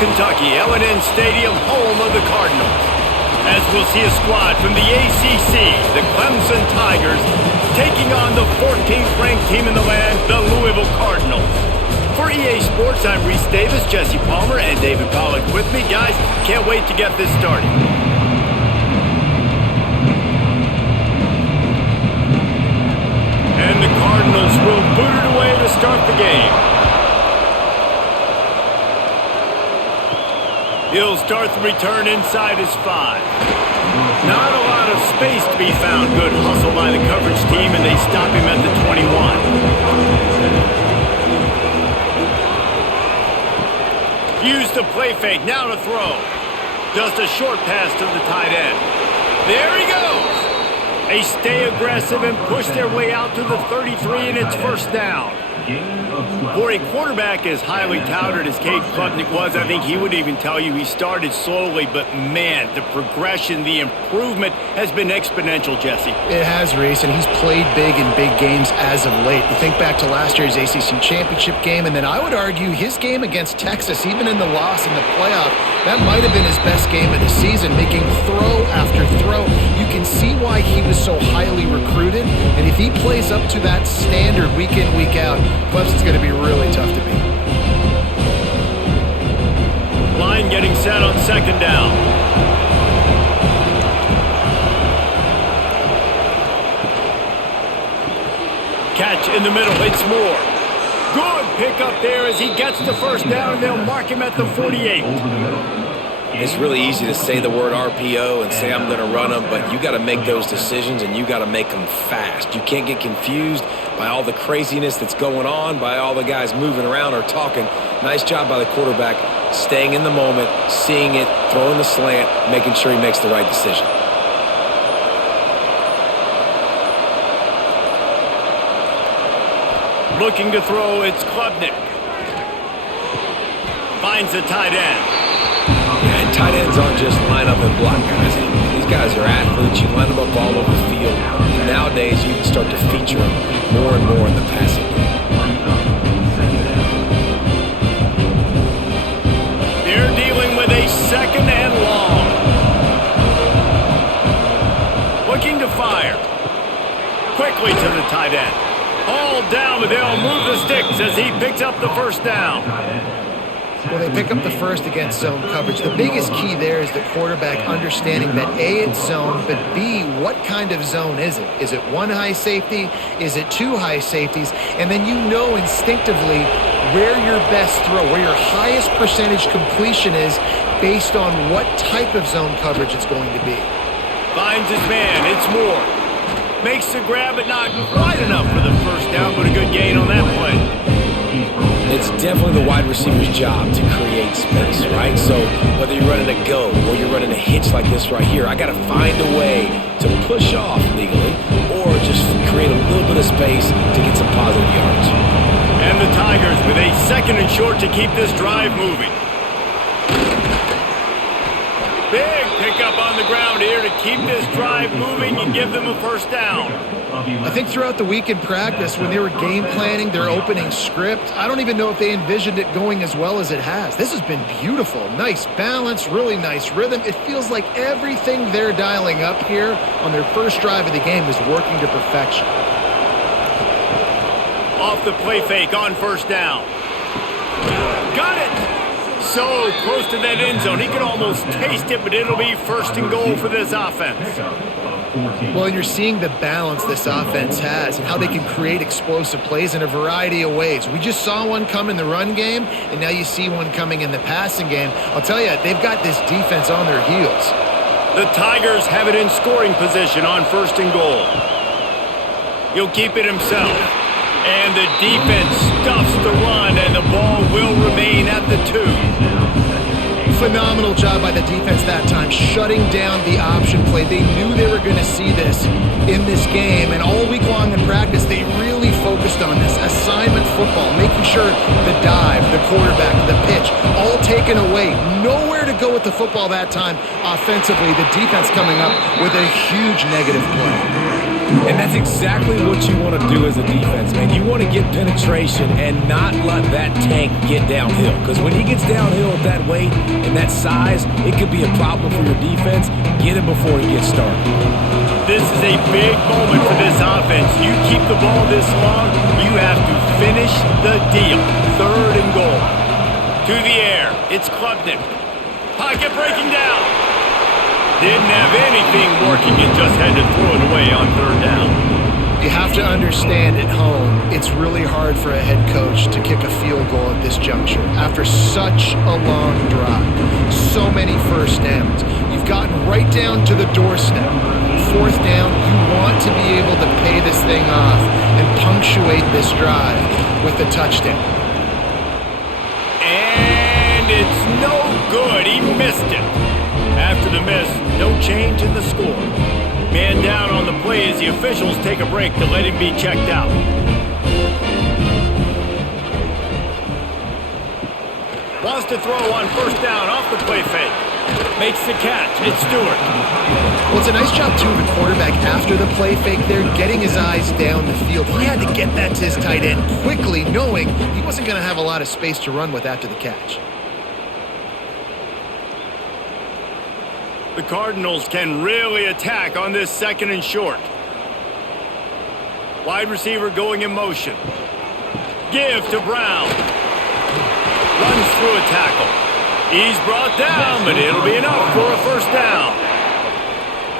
Kentucky, L&N Stadium, home of the Cardinals. As we'll see a squad from the ACC, the Clemson Tigers, taking on the 14th-ranked team in the land, the Louisville Cardinals. For EA Sports, I'm Reese Davis, Jesse Palmer, and David Pollack with me. Guys, can't wait to get this started. And the Cardinals will boot it away to start the game. He'll start the return inside his 5. Not a lot of space to be found. Good hustle by the coverage team, and they stop him at the 21. Use the play fake, now to throw. Just a short pass to the tight end. There he goes. They stay aggressive and push their way out to the 33, and it's first down. For a quarterback as highly touted as Cade Klubnik was, I think he would even tell you he started slowly, but man, the progression, the improvement has been exponential, Jesse. It has, Reese, and he's played big in big games as of late. You think back to last year's ACC championship game, and then I would argue his game against Texas, even in the loss in the playoff, that might have been his best game of the season, making throw after throw. You can see why he was so highly recruited, and if he plays up to that standard week in, week out, Clemson's going to be really tough to beat. Line getting set on second down. Catch in the middle, it's Moore. Good pickup there as he gets the first down, and they'll mark him at the 48. It's really easy to say the word RPO and say I'm going to run them, but you got to make those decisions and you got to make them fast. You can't get confused by all the craziness that's going on, by all the guys moving around or talking. Nice job by the quarterback, staying in the moment, seeing it, throwing the slant, making sure he makes the right decision. Looking to throw, it's Klubnik. Finds the tight end. And tight ends aren't just line up and block guys. These guys are athletes. You line them up all over the field. And nowadays, you can start to feature them more and more in the passing game. They're dealing with a second and long. Looking to fire. Quickly to the tight end. All down, but they'll move the sticks as he picks up the first down. Well, they pick up the first against zone coverage. The biggest key there is the quarterback understanding that A, it's zone, but B, what kind of zone is it? Is it one high safety? Is it two high safeties? And then you know instinctively where your best throw, where your highest percentage completion is based on what type of zone coverage it's going to be. Finds his man, it's Moore. Makes the grab, but not quite enough for the first down, but a good gain on that play. It's definitely the wide receiver's job to create space, right? So whether you're running a go or you're running a hitch like this right here, I got to find a way to push off legally or just create a little bit of space to get some positive yards. And the Tigers with a second and short to keep this drive moving. Big pickup on the ground here to keep this drive moving and give them a first down. I think throughout the week in practice, when they were game planning their opening script, I don't even know if they envisioned it going as well as it has. This has been beautiful. Nice balance, really nice rhythm. It feels like everything they're dialing up here on their first drive of the game is working to perfection. Off the play fake on first down. Got it! So close to that end zone. He could almost taste it, but it'll be first and goal for this offense. Well, and you're seeing the balance this offense has and how they can create explosive plays in a variety of ways. We just saw one come in the run game, and now you see one coming in the passing game. I'll tell you, they've got this defense on their heels. The Tigers have it in scoring position on first and goal. He'll keep it himself. And the defense stuffs the run, and the ball will remain at the 2. Phenomenal job by the defense that time, shutting down the option play. They knew they were going to see this in this game, and all week long in practice, they really focused on this assignment football, making sure the dive, the quarterback, the pitch, all taken away. Nowhere to go with the football that time offensively. The defense coming up with a huge negative play. And that's exactly what you want to do as a defense, man. You want to get penetration and not let that tank get downhill. Because when he gets downhill at that weight and that size, it could be a problem for your defense. Get him before he gets started. This is a big moment for this offense. You keep the ball this long, you have to finish the deal. 3rd and goal. To the air, it's Clemson. Pocket breaking down. Didn't have anything working and just had to throw it away on 3rd down. You have to understand at home, it's really hard for a head coach to kick a field goal at this juncture. After such a long drive, so many first downs, you've gotten right down to the doorstep. 4th down, you want to be able to pay this thing off and punctuate this drive with a touchdown. And it's no good. He missed it. After the miss, no change in the score. Man down on the play as the officials take a break to let him be checked out. Wants to throw on 1st down off the play fake. Makes the catch. It's Stewart. Well, it's a nice job, too, of the quarterback after the play fake there, getting his eyes down the field. He had to get that to his tight end quickly, knowing he wasn't going to have a lot of space to run with after the catch. The Cardinals can really attack on this 2nd and short. Wide receiver going in motion. Give to Brown. Runs through a tackle. He's brought down, but it'll be enough for a 1st down.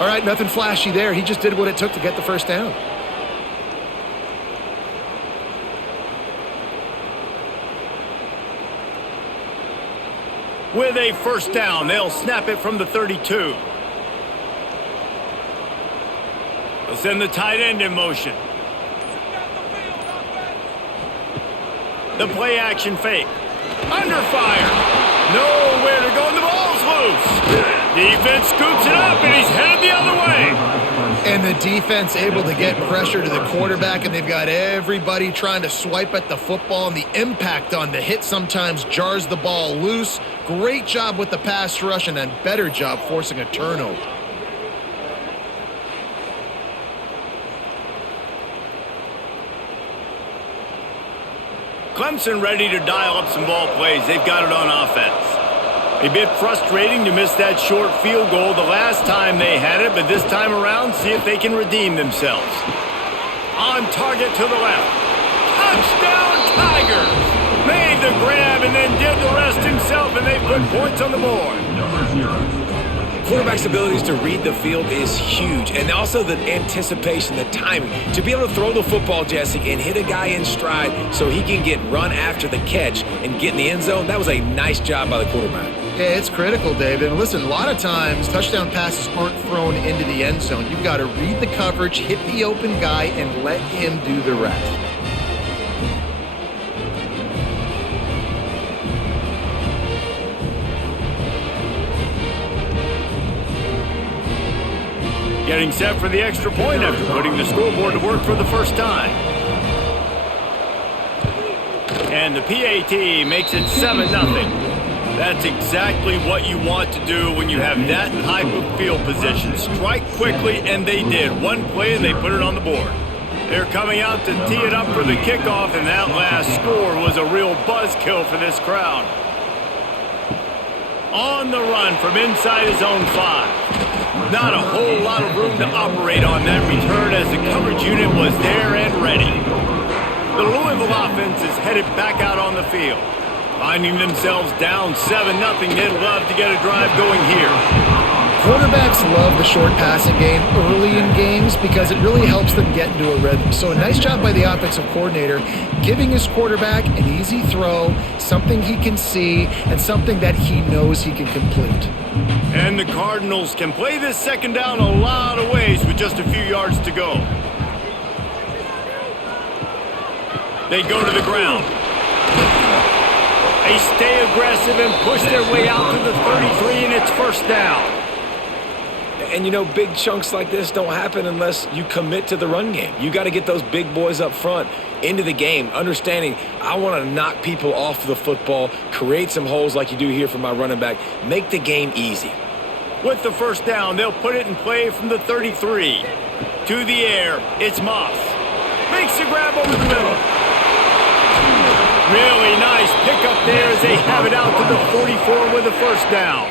All right, nothing flashy there. He just did what it took to get the 1st down. With a 1st down, they'll snap it from the 32. They'll send the tight end in motion. The play action fake. Under fire. Nowhere to go, and the ball's loose. Defense scoops it up, and he's headed the other way. And the defense able to get pressure to the quarterback, and they've got everybody trying to swipe at the football, and the impact on the hit sometimes jars the ball loose. Great job with the pass rush, and a better job forcing a turnover. Clemson ready to dial up some ball plays. They've got it on offense. A bit frustrating to miss that short field goal the last time they had it, but this time around, see if they can redeem themselves. On target to the left. Touchdown Tigers! Made the grab and then did the rest himself, and they put points on the board. Quarterback's abilities to read the field is huge, and also the anticipation, the timing. To be able to throw the football, Jesse, and hit a guy in stride so he can get run after the catch and get in the end zone, that was a nice job by the quarterback. Yeah, it's critical, David. And listen, a lot of times touchdown passes aren't thrown into the end zone. You've got to read the coverage, hit the open guy, and let him do the rest. Getting set for the extra point after putting the scoreboard to work for the 1st time. And the PAT makes it 7-0. That's exactly what you want to do when you have that type of field position. Strike quickly, and they did. One play, and they put it on the board. They're coming out to tee it up for the kickoff, and that last score was a real buzzkill for this crowd. On the run from inside his own 5. Not a whole lot of room to operate on that return as the coverage unit was there and ready. The Louisville offense is headed back out on the field. Finding themselves down 7-0, they'd love to get a drive going here. Quarterbacks love the short passing game early in games because it really helps them get into a rhythm. So a nice job by the offensive coordinator giving his quarterback an easy throw, something he can see, and something that he knows he can complete. And the Cardinals can play this 2nd down a lot of ways with just a few yards to go. They go to the ground. They stay aggressive and push their way out to the 33, and it's 1st down. And, you know, big chunks like this don't happen unless you commit to the run game. You got to get those big boys up front into the game, understanding I want to knock people off the football, create some holes like you do here for my running back, make the game easy. With the 1st down, they'll put it in play from the 33. To the air, it's Moss. Makes the grab over the middle. Really nice pickup there as they have it out to the 44 with a first down.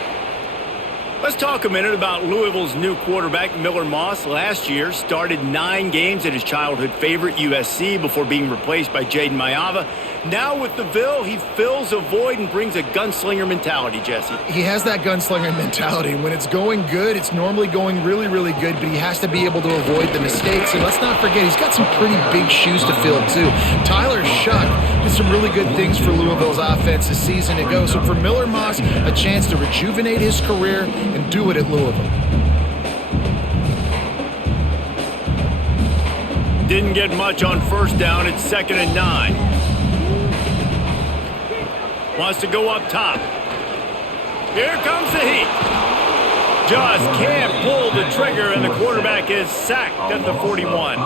Let's talk a minute about Louisville's new quarterback, Miller Moss. Last year, started 9 games at his childhood favorite, USC, before being replaced by Jaden Mayava. Now with the Ville, he fills a void and brings a gunslinger mentality, Jesse. He has that gunslinger mentality. When it's going good, it's normally going really, really good, but he has to be able to avoid the mistakes. And let's not forget, he's got some pretty big shoes to fill, too. Tyler Shuck did some really good things for Louisville's offense this season ago. So for Miller Moss, a chance to rejuvenate his career and do it at Louisville. Didn't get much on first down. It's 2nd and 9. Wants to go up top. Here comes the heat. Just can't pull the trigger, and the quarterback is sacked at the 41.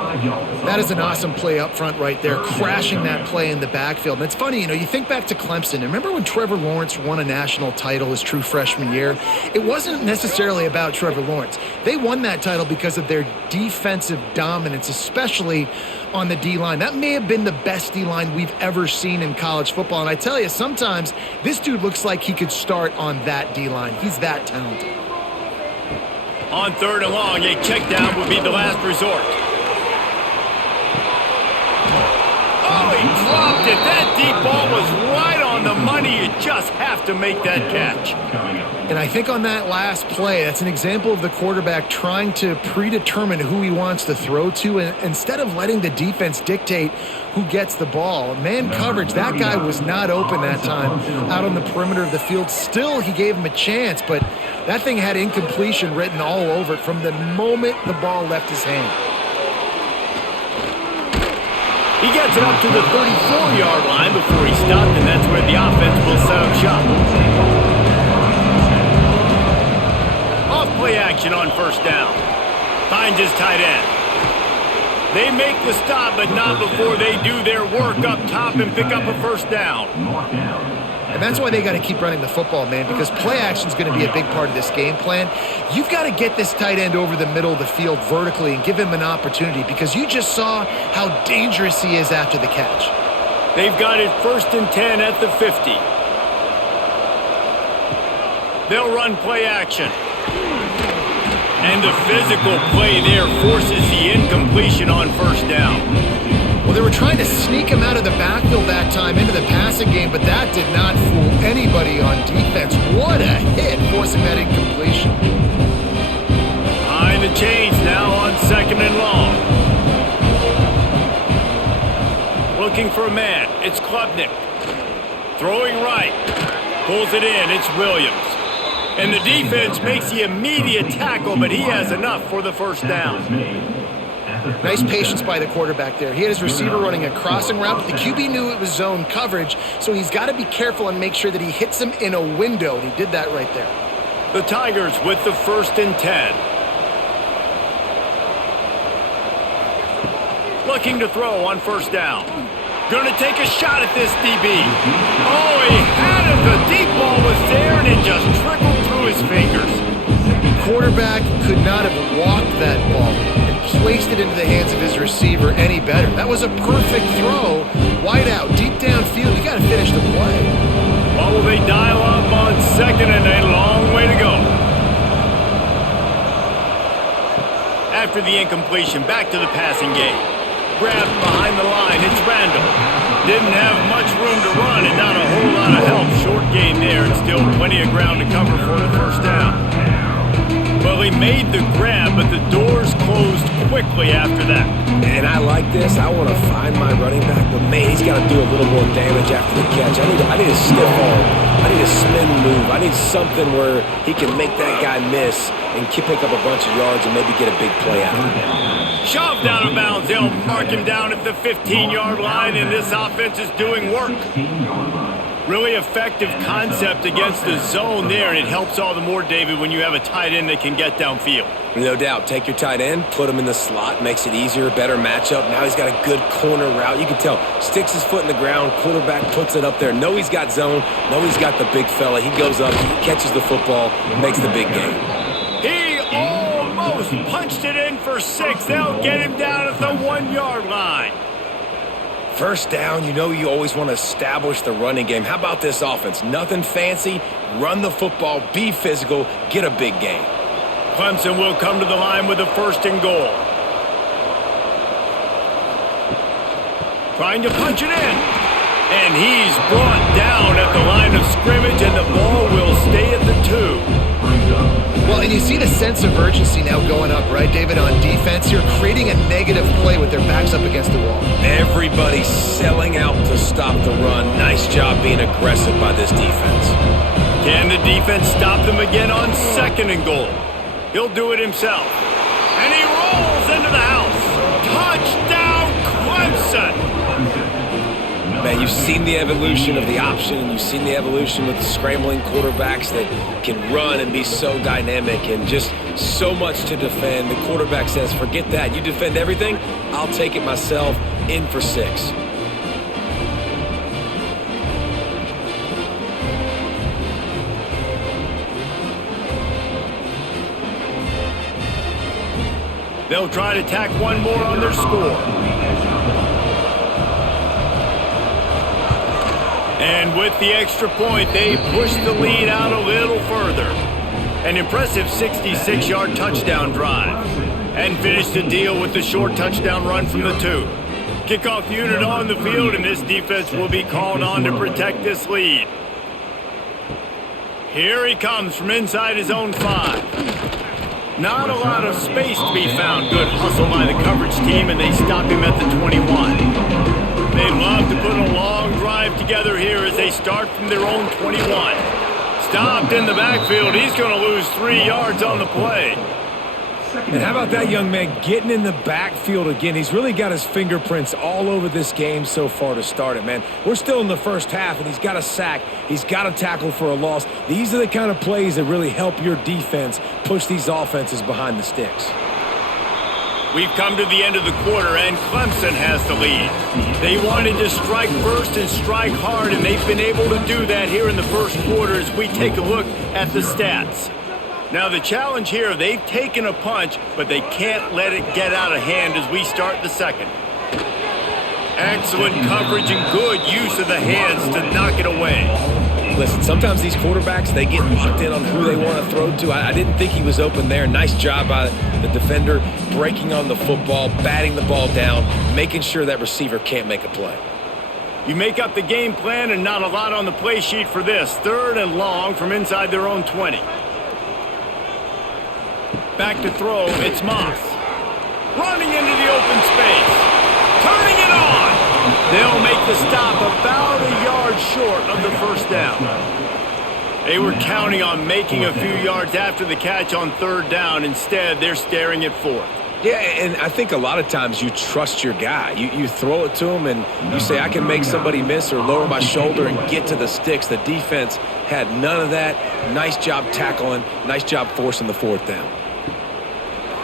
That is an awesome play up front right there, crashing that play in the backfield. And it's funny, you think back to Clemson. Remember when Trevor Lawrence won a national title his true freshman year? It wasn't necessarily about Trevor Lawrence. They won that title because of their defensive dominance, especially on the D-line. That may have been the best D-line we've ever seen in college football. And I tell you, sometimes this dude looks like he could start on that D-line. He's that talented. On 3rd and long, a check down would be the last resort. Oh, he dropped it. That deep ball was right on the money. You just have to make that catch. And I think on that last play, that's an example of the quarterback trying to predetermine who he wants to throw to, and instead of letting the defense dictate who gets the ball. Man coverage, that guy was not open that time out on the perimeter of the field. Still, he gave him a chance, but that thing had incompletion written all over it from the moment the ball left his hand. He gets it up to the 34-yard line before he stopped, and that's where the offense will set up shop. Off-play action on first down. Finds his tight end. They make the stop, but not before they do their work up top and pick up a first down. And that's why they got to keep running the football, man, because play action is going to be a big part of this game plan. You've got to get this tight end over the middle of the field vertically and give him an opportunity, because you just saw how dangerous he is after the catch. They've got it 1st and 10 at the 50. They'll run play action. And the physical play there forces the incompletion on first down. Well, they were trying to sneak him out of the backfield that time into the passing game, but that did not fool anybody on defense. What a hit, forcing that incompletion. Behind the chains now on 2nd and long. Looking for a man. It's Klubnik. Throwing right. Pulls it in. It's Williams. And the defense makes the immediate tackle, but he has enough for the first down. Nice patience by the quarterback there. He had his receiver running a crossing route, but the QB knew it was zone coverage, so he's got to be careful and make sure that he hits him in a window, and he did that right there. The Tigers with the 1st and 10. Looking to throw on first down. Going to take a shot at this DB. Oh, he had it. The deep ball was there, and it just trickled through his fingers. Quarterback could not have walked that ball and placed it into the hands of his receiver any better. That was a perfect throw. Wide out, deep downfield. You got to finish the play. Oh, they dial up on 2nd and a long way to go. After the incompletion, back to the passing game. Grabbed behind the line, it's Randall. Didn't have much room to run and not a whole lot of help. Short gain there and still plenty of ground to cover for the first down. Well, he made the grab, but the doors closed quickly after that. And I like this. I want to find my running back, but man, he's got to do a little more damage after the catch. I need a stiff arm. I need a spin move. I need something where he can make that guy miss and pick up a bunch of yards and maybe get a big play after that. Shoved out of bounds. They'll mark him down at the 15-yard line, and this offense is doing work. Really effective concept against the zone there, and it helps all the more, David, when you have a tight end that can get downfield. No doubt. Take your tight end, put him in the slot, makes it easier, better matchup. Now he's got a good corner route. You can tell. Sticks his foot in the ground, quarterback puts it up there. Know he's got zone, know he's got the big fella. He goes up, he catches the football, makes the big game. He almost punched it in for 6. They'll get him down at the 1-yard line. First down, you know you always want to establish the running game. How about this offense? Nothing fancy. Run the football, be physical, get a big gain. Clemson will come to the line with a 1st and goal. Trying to punch it in. And he's brought down at the line of scrimmage, and the ball will stay at the 2. Well, and you see the sense of urgency now going up, right, David, on defense. You're creating a negative play with their backs up against the wall. Everybody's selling out to stop the run. Nice job being aggressive by this defense. Can the defense stop them again on 2nd and goal? He'll do it himself. And he rolls into the house. Touchdown, Clemson! Man, you've seen the evolution of the option, and you've seen the evolution with the scrambling quarterbacks that can run and be so dynamic and just so much to defend. The quarterback says, forget that. You defend everything, I'll take it myself. In for 6. They'll try to tack one more on their score. And with the extra point, they push the lead out a little further. An impressive 66-yard touchdown drive. And finish the deal with the short touchdown run from the 2. Kickoff unit on the field, and this defense will be called on to protect this lead. Here he comes from inside his own 5. Not a lot of space to be found. Good hustle by the coverage team, and they stop him at the 21. They love to put a long drive together here as they start from their own 21. Stopped in the backfield. He's going to lose 3 yards on the play. And how about that young man getting in the backfield again? He's really got his fingerprints all over this game so far to start it, man. We're still in the first half, and he's got a sack. He's got a tackle for a loss. These are the kind of plays that really help your defense push these offenses behind the sticks. We've come to the end of the quarter, and Clemson has the lead. They wanted to strike first and strike hard, and they've been able to do that here in the first quarter as we take a look at the stats. Now, the challenge here, they've taken a punch, but they can't let it get out of hand as we start the second. Excellent coverage and good use of the hands to knock it away. Listen, sometimes these quarterbacks, they get locked in on who they want to throw to. I didn't think he was open there. Nice job by the defender breaking on the football, batting the ball down, making sure that receiver can't make a play. You make up the game plan and not a lot on the play sheet for this. 3rd and long from inside their own 20. Back to throw, it's Moss. Running into the open space. Turning it on. They'll make the stop about a yard short of the 1st down. They were counting on making a few yards after the catch on 3rd down. Instead, they're staring at 4th. Yeah, and I think a lot of times you trust your guy. You throw it to him, and you say, I can make somebody miss or lower my shoulder and get to the sticks. The defense had none of that. Nice job tackling. Nice job forcing the 4th down.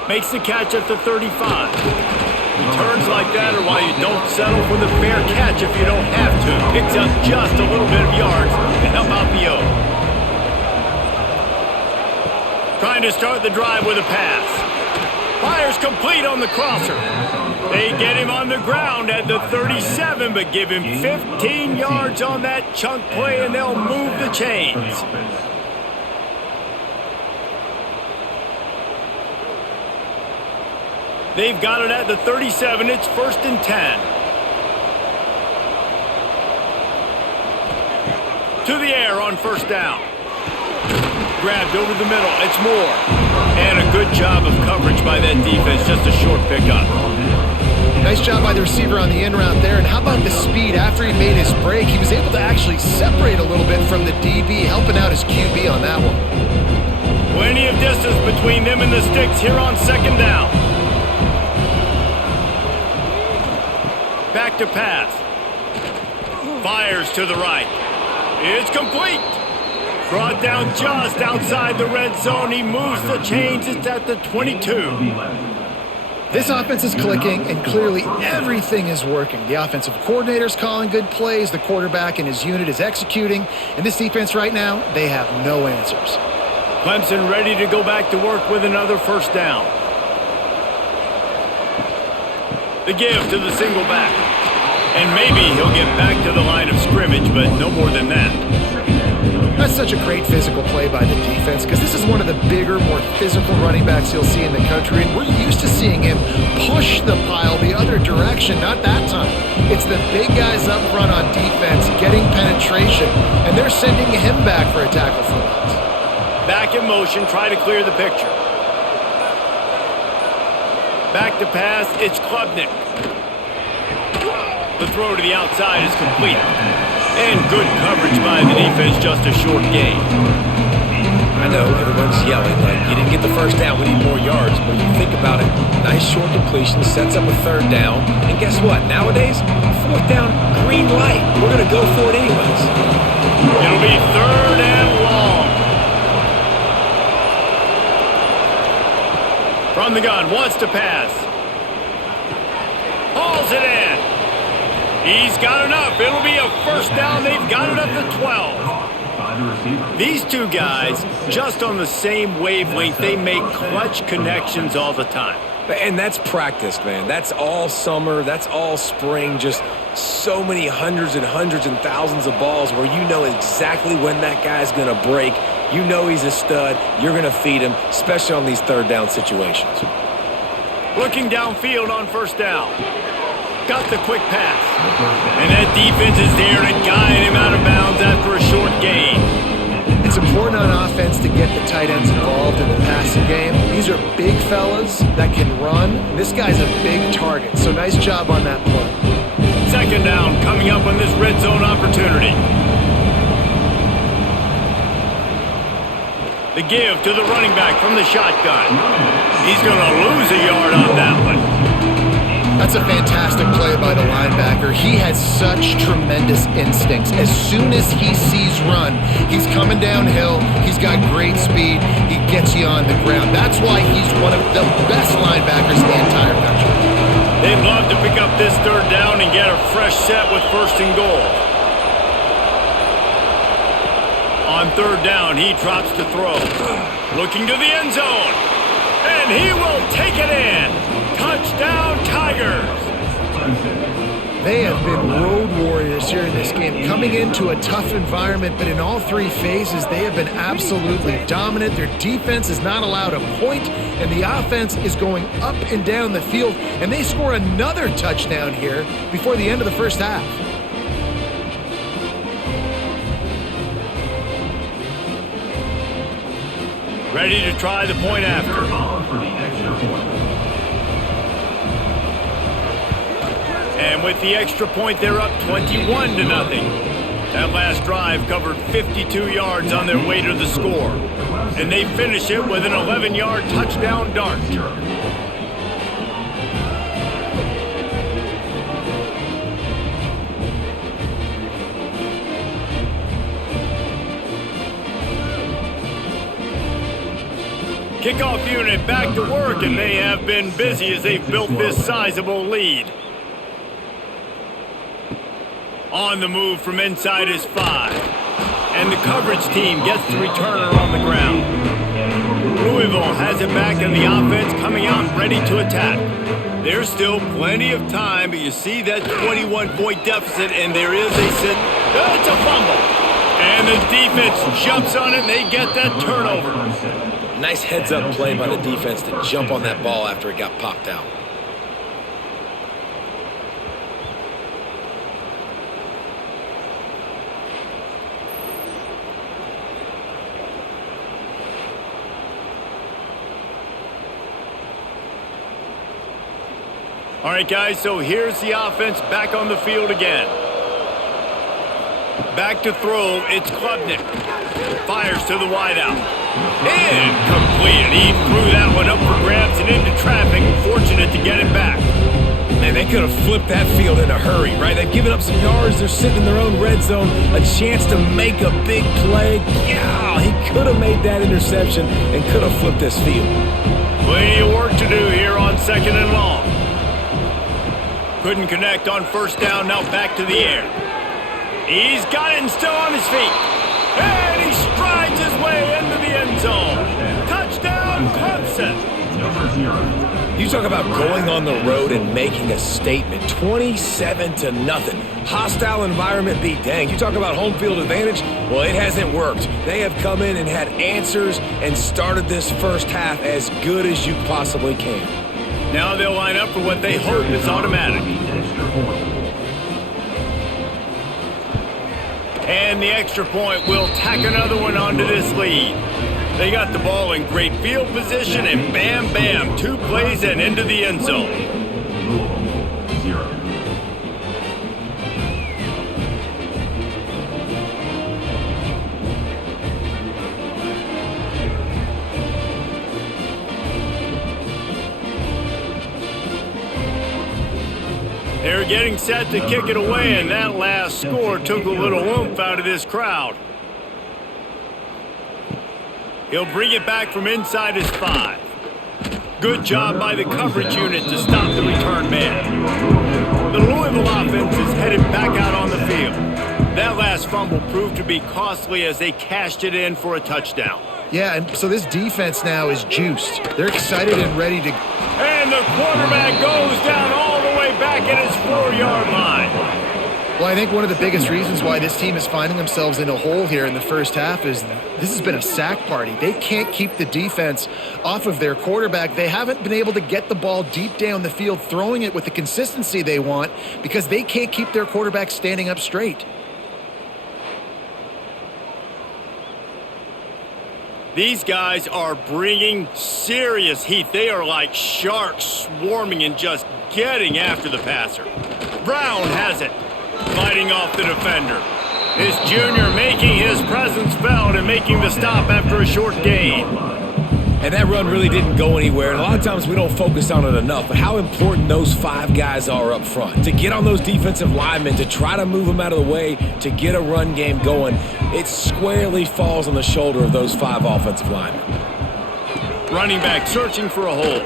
Makes the catch at the 35. Returns like that are why you don't settle for the fair catch if you don't have to. Picks up just a little bit of yards to help out the O. Trying to start the drive with a pass. Fires complete on the crosser. They get him on the ground at the 37, but give him 15 yards on that chunk play, and they'll move the chains. They've got it at the 37. It's 1st and 10. To the air on 1st down. Grabbed over the middle. It's Moore. And a good job of coverage by that defense. Just a short pickup. Nice job by the receiver on the in route there. And how about the speed? After he made his break, he was able to actually separate a little bit from the DB, helping out his QB on that one. Plenty of distance between them and the sticks here on 2nd down. Back to pass. Fires to the right. It's complete. Brought down just outside the red zone. He moves the chains. It's at the 22. This offense is clicking, and clearly everything is working. The offensive coordinator's calling good plays. The quarterback and his unit is executing. And this defense right now, they have no answers. Clemson ready to go back to work with another 1st down. The give to the single back. And maybe he'll get back to the line of scrimmage, but no more than that. That's such a great physical play by the defense because this is one of the bigger, more physical running backs you'll see in the country, and we're used to seeing him push the pile the other direction. Not that time. It's the big guys up front on defense getting penetration, and they're sending him back for a tackle for loss. Back in motion, try to clear the picture. Back to pass, it's Klubnik. The throw to the outside is complete. And good coverage by the defense, just a short gain. I know, everyone's yelling like, you didn't get the first down, we need more yards. But if you think about it, nice short completion, sets up a third down. And guess what? Nowadays, fourth down, green light. We're going to go for it anyways. It'll be third and long. From the gun, wants to pass. Hauls it in. He's got enough. It'll be a first down. They've got it up to 12. These two guys, just on the same wavelength, they make clutch connections all the time. And that's practice, man. That's all summer. That's all spring. Just so many hundreds and thousands of balls where you know exactly when that guy's going to break. You know he's a stud. You're going to feed him, especially on these third down situations. Looking downfield on first down. Got the quick pass. And that defense is there to guide him out of bounds after a short gain. It's important on offense to get the tight ends involved in the passing game. These are big fellas that can run. This guy's a big target, so nice job on that play. Second down coming up on this red zone opportunity. The give to the running back from the shotgun. He's going to lose a yard on that one. That's a fantastic play by the linebacker. He has such tremendous instincts. As soon as he sees run, he's coming downhill. He's got great speed. He gets you on the ground. That's why he's one of the best linebackers in the entire country. They'd love to pick up this third down and get a fresh set with first and goal. On third down, he drops to throw. Looking to the end zone. And he will take it in. Touchdown, Tigers! They have been road warriors here in this game, coming into a tough environment, but in all three phases, they have been absolutely dominant. Their defense is not allowed a point, and the offense is going up and down the field, and they score another touchdown here before the end of the first half. Ready to try the point after. And with the extra point, they're up 21-0. That last drive covered 52 yards on their way to the score. And they finish it with an 11-yard touchdown dart. Kickoff unit back to work, and they have been busy as they've built this sizable lead. On the move from inside is 5. And the coverage team gets the returner on the ground. Louisville has it back, and the offense coming out ready to attack. There's still plenty of time, but you see that 21-point deficit, and there is a it's a fumble. And the defense jumps on it, and they get that turnover. Nice heads-up play by the defense to jump on that ball after it got popped out. All right, guys, so here's the offense back on the field again. Back to throw, it's Klubnik. Fires to the wideout. Incomplete. He threw that one up for grabs and into traffic. Fortunate to get it back. Man, they could have flipped that field in a hurry, right? They've given up some yards. They're sitting in their own red zone. A chance to make a big play. Yeah, he could have made that interception and could have flipped this field. Plenty of work to do here on second and long. Couldn't connect on first down. Now back to the air. He's got it and still on his feet. And he strides his way into the end zone. Touchdown, Clemson. You talk about going on the road and making a statement. 27-0. Hostile environment be danged. You talk about home field advantage. Well, it hasn't worked. They have come in and had answers and started this first half as good as you possibly can. Now they'll line up for what they hope is automatic. And the extra point will tack another one onto this lead. They got the ball in great field position, and bam, bam, 2 plays and into the end zone. They're getting set to kick it away, and that last score took a little oomph out of this crowd. He'll bring it back from inside his 5. Good job by the coverage unit to stop the return man. The Louisville offense is headed back out on the field. That last fumble proved to be costly as they cashed it in for a touchdown. Yeah, and so this defense now is juiced. They're excited and ready to... And the quarterback goes down all the way back at his 4-yard line. Well, I think one of the biggest reasons why this team is finding themselves in a hole here in the first half is this has been a sack party. They can't keep the defense off of their quarterback. They haven't been able to get the ball deep down the field, throwing it with the consistency they want because they can't keep their quarterback standing up straight. These guys are bringing serious heat. They are like sharks swarming and just getting after the passer. Brown has it. Fighting off the defender. This junior making his presence felt and making the stop after a short gain. And that run really didn't go anywhere, and a lot of times we don't focus on it enough, but how important those 5 guys are up front. To get on those defensive linemen, to try to move them out of the way, to get a run game going, it squarely falls on the shoulder of those 5 offensive linemen. Running back searching for a hole.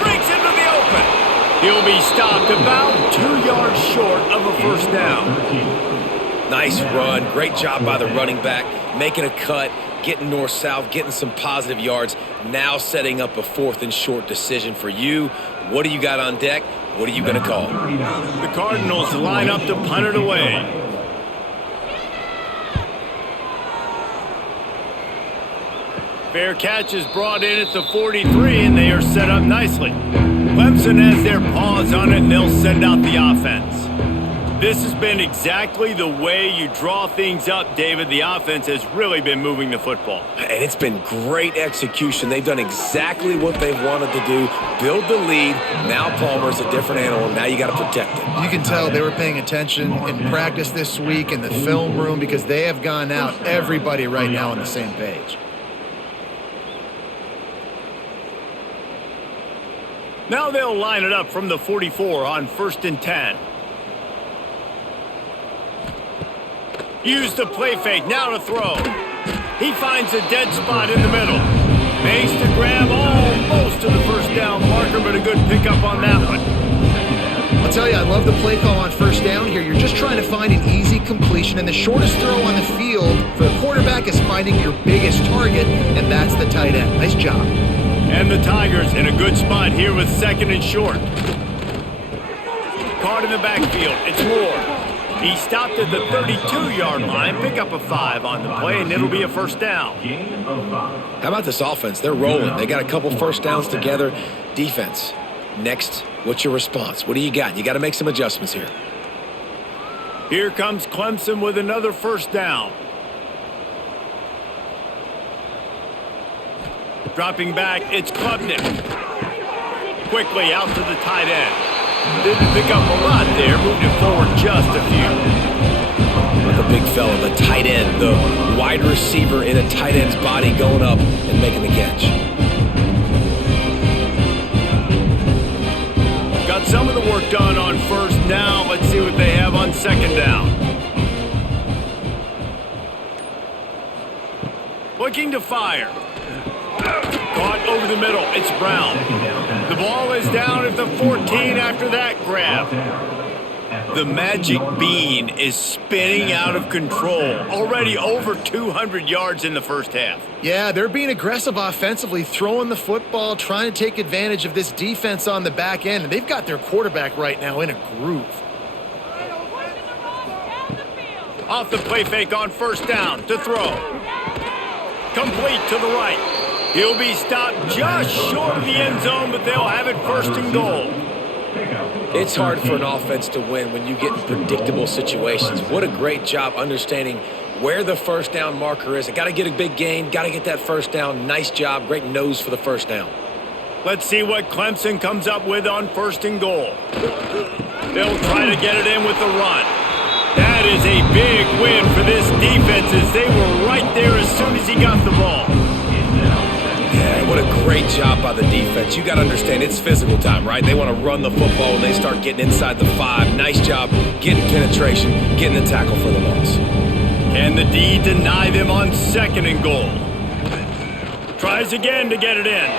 Breaks into the open. He'll be stopped about 2 yards short of a first down. Nice run. Great job by the running back. Making a cut, getting north-south, getting some positive yards. Now setting up a 4th and short decision for you. What do you got on deck? What are you going to call? The Cardinals line up to punt it away. Fair catch is brought in at the 43, and they are set up nicely. Clemson has their paws on it, and they'll send out the offense. This has been exactly the way you draw things up, David. The offense has really been moving the football. And it's been great execution. They've done exactly what they've wanted to do. Build the lead. Now Palmer's a different animal. Now you got to protect it. You can tell they were paying attention in practice this week in the film room because they have gone out, everybody right now on the same page. Now they'll line it up from the 44 on 1st and 10. Use the play fake, now to throw. He finds a dead spot in the middle. Makes the grab almost to the first down marker, but a good pickup on that one. I'll tell you, I love the play call on 1st down here. You're just trying to find an easy completion, and the shortest throw on the field for the quarterback is finding your biggest target, and that's the tight end. Nice job. And the Tigers in a good spot here with 2nd and short. Caught in the backfield. It's Moore. He stopped at the 32-yard line. Pick up a 5 on the play, and it'll be a first down. How about this offense? They're rolling. They got a couple first downs together. Defense. Next, what's your response? What do you got? You got to make some adjustments here. Here comes Clemson with another first down. Dropping back, it's Klubnik. Quickly out to the tight end. Didn't pick up a lot there, moved it forward just a few. Look, a big fella, the tight end, the wide receiver in a tight end's body going up and making the catch. Got some of the work done on 1st down. Let's see what they have on 2nd down. Looking to fire. Caught over the middle. It's Brown. The ball is down at the 14 after that grab. The magic bean is spinning out of control. Already over 200 yards in the first half. Yeah, they're being aggressive offensively, throwing the football, trying to take advantage of this defense on the back end. And they've got their quarterback right now in a groove. Off the play fake on first down to throw. Complete to the right. He'll be stopped just short of the end zone, but they'll have it first and goal. It's hard for an offense to win when you get in predictable situations. What a great job understanding where the first down marker is. I got to get a big gain, got to get that first down. Nice job, great nose for the first down. Let's see what Clemson comes up with on first and goal. They'll try to get it in with the run. That is a big win for this defense as they were right there as soon as he got the ball. Yeah, what a great job by the defense. You got to understand, it's physical time, right? They want to run the football when they start getting inside the 5. Nice job getting penetration, getting the tackle for the loss. Can the D deny them on second and goal? Tries again to get it in.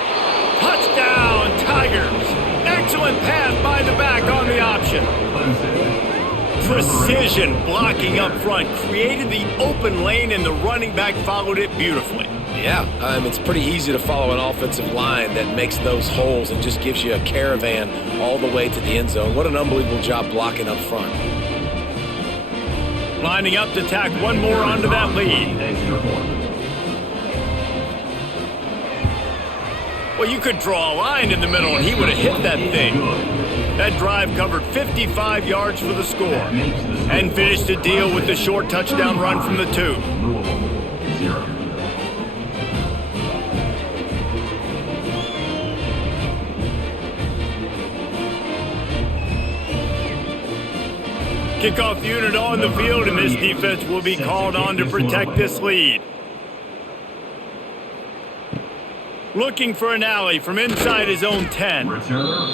Touchdown, Tigers. Excellent pass by the back on the option. Precision blocking up front created the open lane, and the running back followed it beautifully. Yeah, it's pretty easy to follow an offensive line that makes those holes and just gives you a caravan all the way to the end zone. What an unbelievable job blocking up front. Lining up to tack one more onto that lead. Well, you could draw a line in the middle and he would have hit that thing. That drive covered 55 yards for the score and finished the deal with the short touchdown run from the 2. Kickoff unit on the field, and this defense will be called on to protect this lead. Looking for an alley from inside his own 10.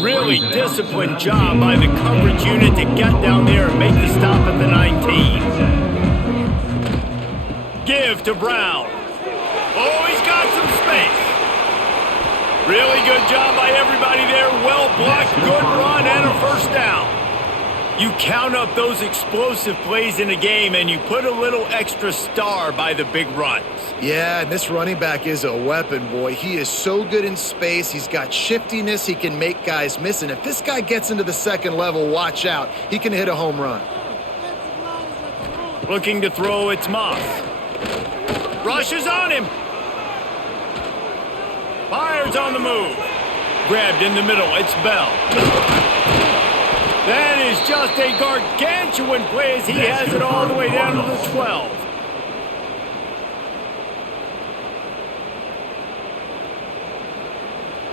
Really disciplined job by the coverage unit to get down there and make the stop at the 19. Give to Brown. Oh, he's got some space. Really good job by everybody there. Well blocked, good run, and a first down. You count up those explosive plays in a game, and you put a little extra star by the big runs. Yeah, and this running back is a weapon, boy. He is so good in space. He's got shiftiness. He can make guys miss. And if this guy gets into the second level, watch out. He can hit a home run. Looking to throw, it's Moss. Rushes on him. Fires on the move. Grabbed in the middle, it's Bell. That is just a gargantuan play as he has it all the way down to the 12.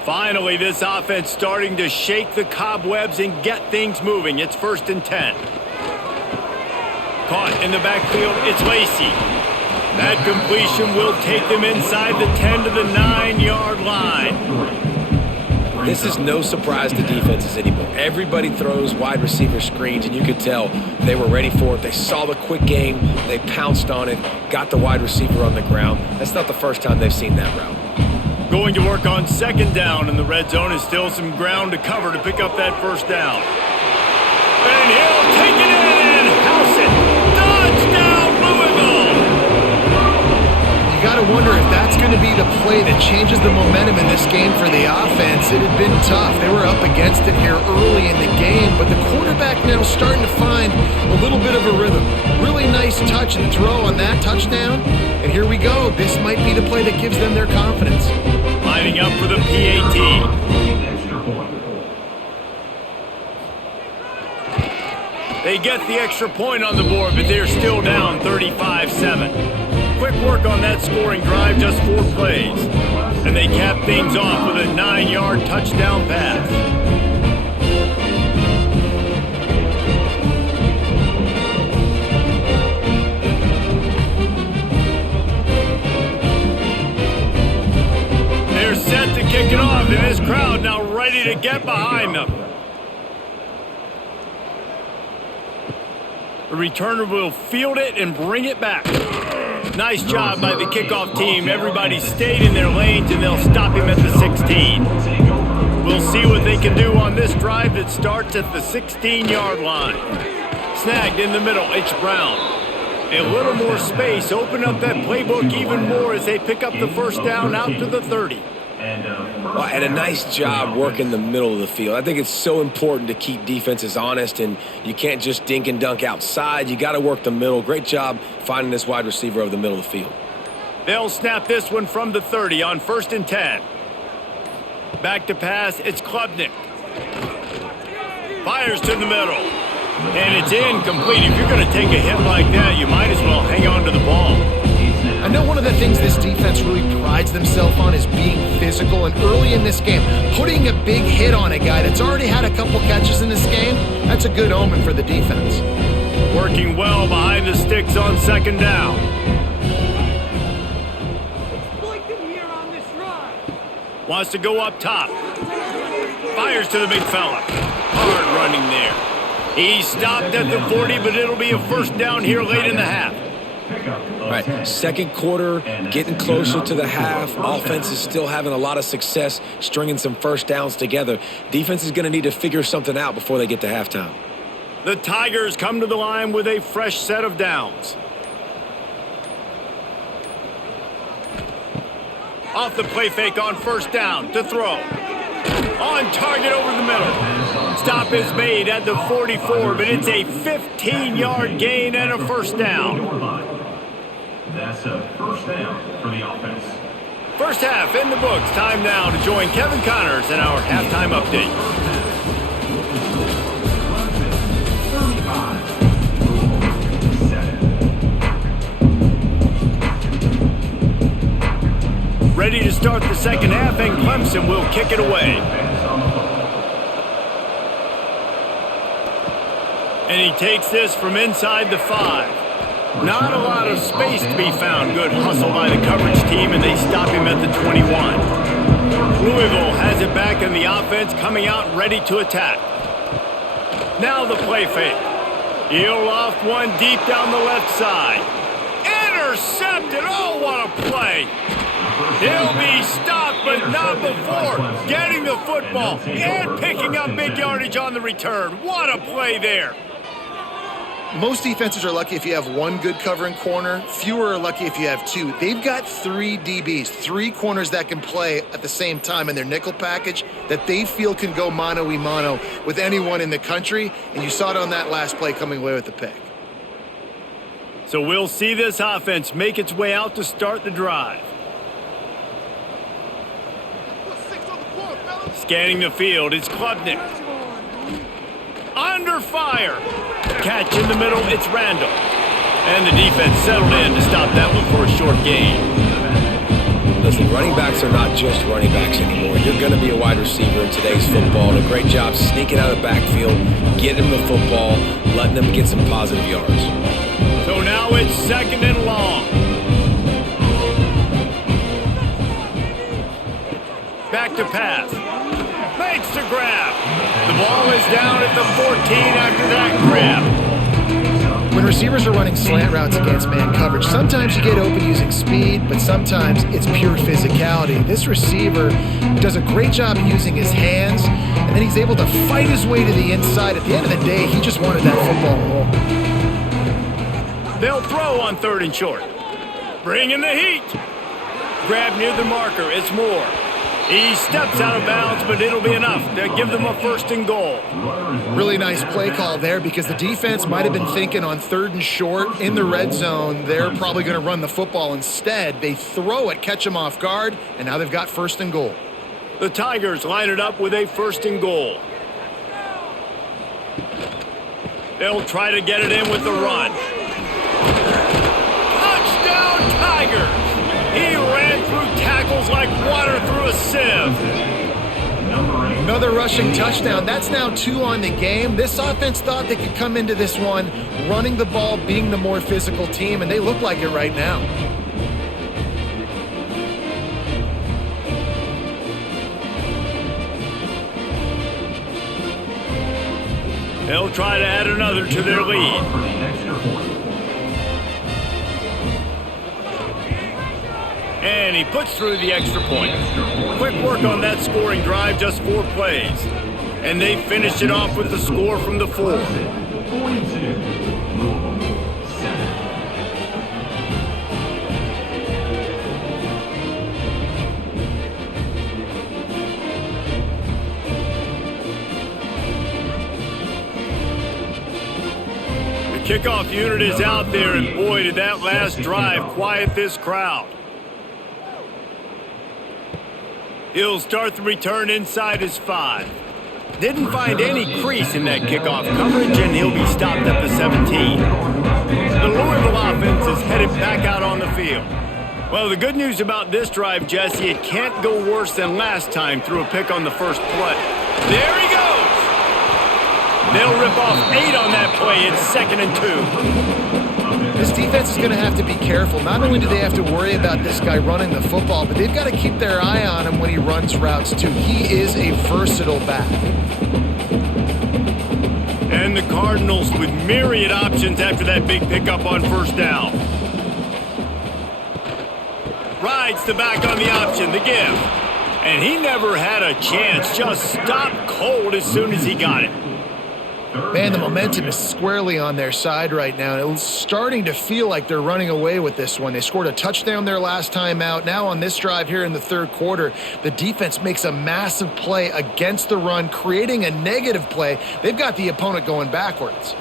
Finally, this offense starting to shake the cobwebs and get things moving. It's first and 10. Caught in the backfield, it's Lacey. That completion will take them inside the 10 to the 9-yard line. This is no surprise to defenses anymore. Everybody throws wide receiver screens, and you could tell they were ready for it. They saw the quick game. They pounced on it, got the wide receiver on the ground. That's not the first time they've seen that route. Going to work on second down, and the red zone is still some ground to cover to pick up that first down. And he'll take it in and house it. Touchdown, Louisville! You got to wonder if that's going to be the play that changes the momentum in this game for the offense. It had been tough. They were up against it here early in the game, but the quarterback now starting to find a little bit of a rhythm. Really nice touch and throw on that touchdown. And here we go. This might be the play that gives them their confidence. Lining up for the PAT. They get the extra point on the board, but they're still down 35-7. Quick work on that scoring drive, just 4 plays. And they cap things off with a 9-yard touchdown pass. They're set to kick it off, and this crowd now ready to get behind them. The returner will field it and bring it back. Nice job by the kickoff team. Everybody stayed in their lanes, and they'll stop him at the 16. We'll see what they can do on this drive that starts at the 16-yard line. Snagged in the middle, it's Brown. A little more space, open up that playbook even more as they pick up the first down out to the 30. Well, and a nice job working the middle of the field. I think it's so important to keep defenses honest, and you can't just dink and dunk outside. You got to work the middle. Great job finding this wide receiver over the middle of the field. They'll snap this one from the 30 on 1st and 10. Back to pass, it's Klubnik. Fires to the middle. And it's incomplete. If you're going to take a hit like that, you might as well hang on to the ball. I know one of the things this defense really prides themselves on is being physical, and early in this game, putting a big hit on a guy that's already had a couple catches in this game, that's a good omen for the defense. Working well behind the sticks on 2nd down. Wants to go up top. Fires to the big fella. Hard running there. He stopped at the 40, but it'll be a 1st down here late in the half. All right, 2nd quarter, getting closer to the half. Offense is still having a lot of success stringing some 1st downs together. Defense is going to need to figure something out before they get to halftime. The Tigers come to the line with a fresh set of downs. Off the play fake on 1st down to throw. On target over the middle. Stop is made at the 44, but it's a 15-yard gain and a 1st down. That's a 1st down for the offense. First half in the books. Time now to join Kevin Connors in our halftime update. 35-7. Ready to start the 2nd half, and Clemson will kick it away. And he takes this from inside the 5. Not a lot of space to be found. Good hustle by the coverage team, and they stop him at the 21. Louisville has it back in the offense, coming out ready to attack. Now the play fake. He'll loft one deep down the left side. Intercepted. Oh, what a play. He'll be stopped, but not before getting the football and picking up big yardage on the return. What a play there. Most defenses are lucky if you have one good covering corner. Fewer are lucky if you have 2. They've got 3 DBs, 3 corners that can play at the same time in their nickel package that they feel can go mano-a-mano with anyone in the country, and you saw it on that last play coming away with the pick. So we'll see this offense make its way out to start the drive. Scanning the field, it's Klubnik. Under fire. Catch in the middle, it's Randall. And the defense settled in to stop that one for a short gain. Listen, running backs are not just running backs anymore. You're going to be a wide receiver in today's football. And a great job sneaking out of the backfield, getting them the football, letting them get some positive yards. So now it's 2nd and long. Back to pass. Makes the grab. The ball is down at the 14 after that grab. When receivers are running slant routes against man coverage, sometimes you get open using speed, but sometimes it's pure physicality. This receiver does a great job using his hands, and then he's able to fight his way to the inside. At the end of the day, he just wanted that football roll. They'll throw on 3rd and short. Bring in the heat. Grab near the marker. It's Moore. He steps out of bounds, but it'll be enough to give them a 1st and goal. Really nice play call there because the defense might have been thinking on 3rd and short in the red zone, they're probably going to run the football. Instead, they throw it, catch them off guard, and now they've got 1st and goal. The Tigers line it up with a 1st and goal. They'll try to get it in with the run. Touchdown, Tigers! He ran through tackles like water through a sieve. Another rushing touchdown. That's now 2 on the game. This offense thought they could come into this one running the ball, being the more physical team, and they look like it right now. They'll try to add another to their lead. And he puts through the extra point. Quick work on that scoring drive, just 4 plays. And they finish it off with the score from the 4. Kickoff unit is out there, and boy, did that last drive quiet this crowd. He'll start the return inside his 5. Didn't find any crease in that kickoff coverage, and he'll be stopped at the 17. The Louisville offense is headed back out on the field. Well, the good news about this drive, Jesse, it can't go worse than last time through a pick on the first play. There he goes! They'll rip off 8 on that play. It's 2nd and 2. This defense is going to have to be careful. Not only do they have to worry about this guy running the football, but they've got to keep their eye on him when he runs routes, too. He is a versatile back. And the Cardinals with myriad options after that big pickup on first down. Rides the back on the option, the give. And he never had a chance. Just stopped cold as soon as he got it. Man, the momentum is squarely on their side right now. It's starting to feel like they're running away with this one. They scored a touchdown their last time out. Now on this drive here in the third quarter, the defense makes a massive play against the run, creating a negative play. They've got the opponent going backwards.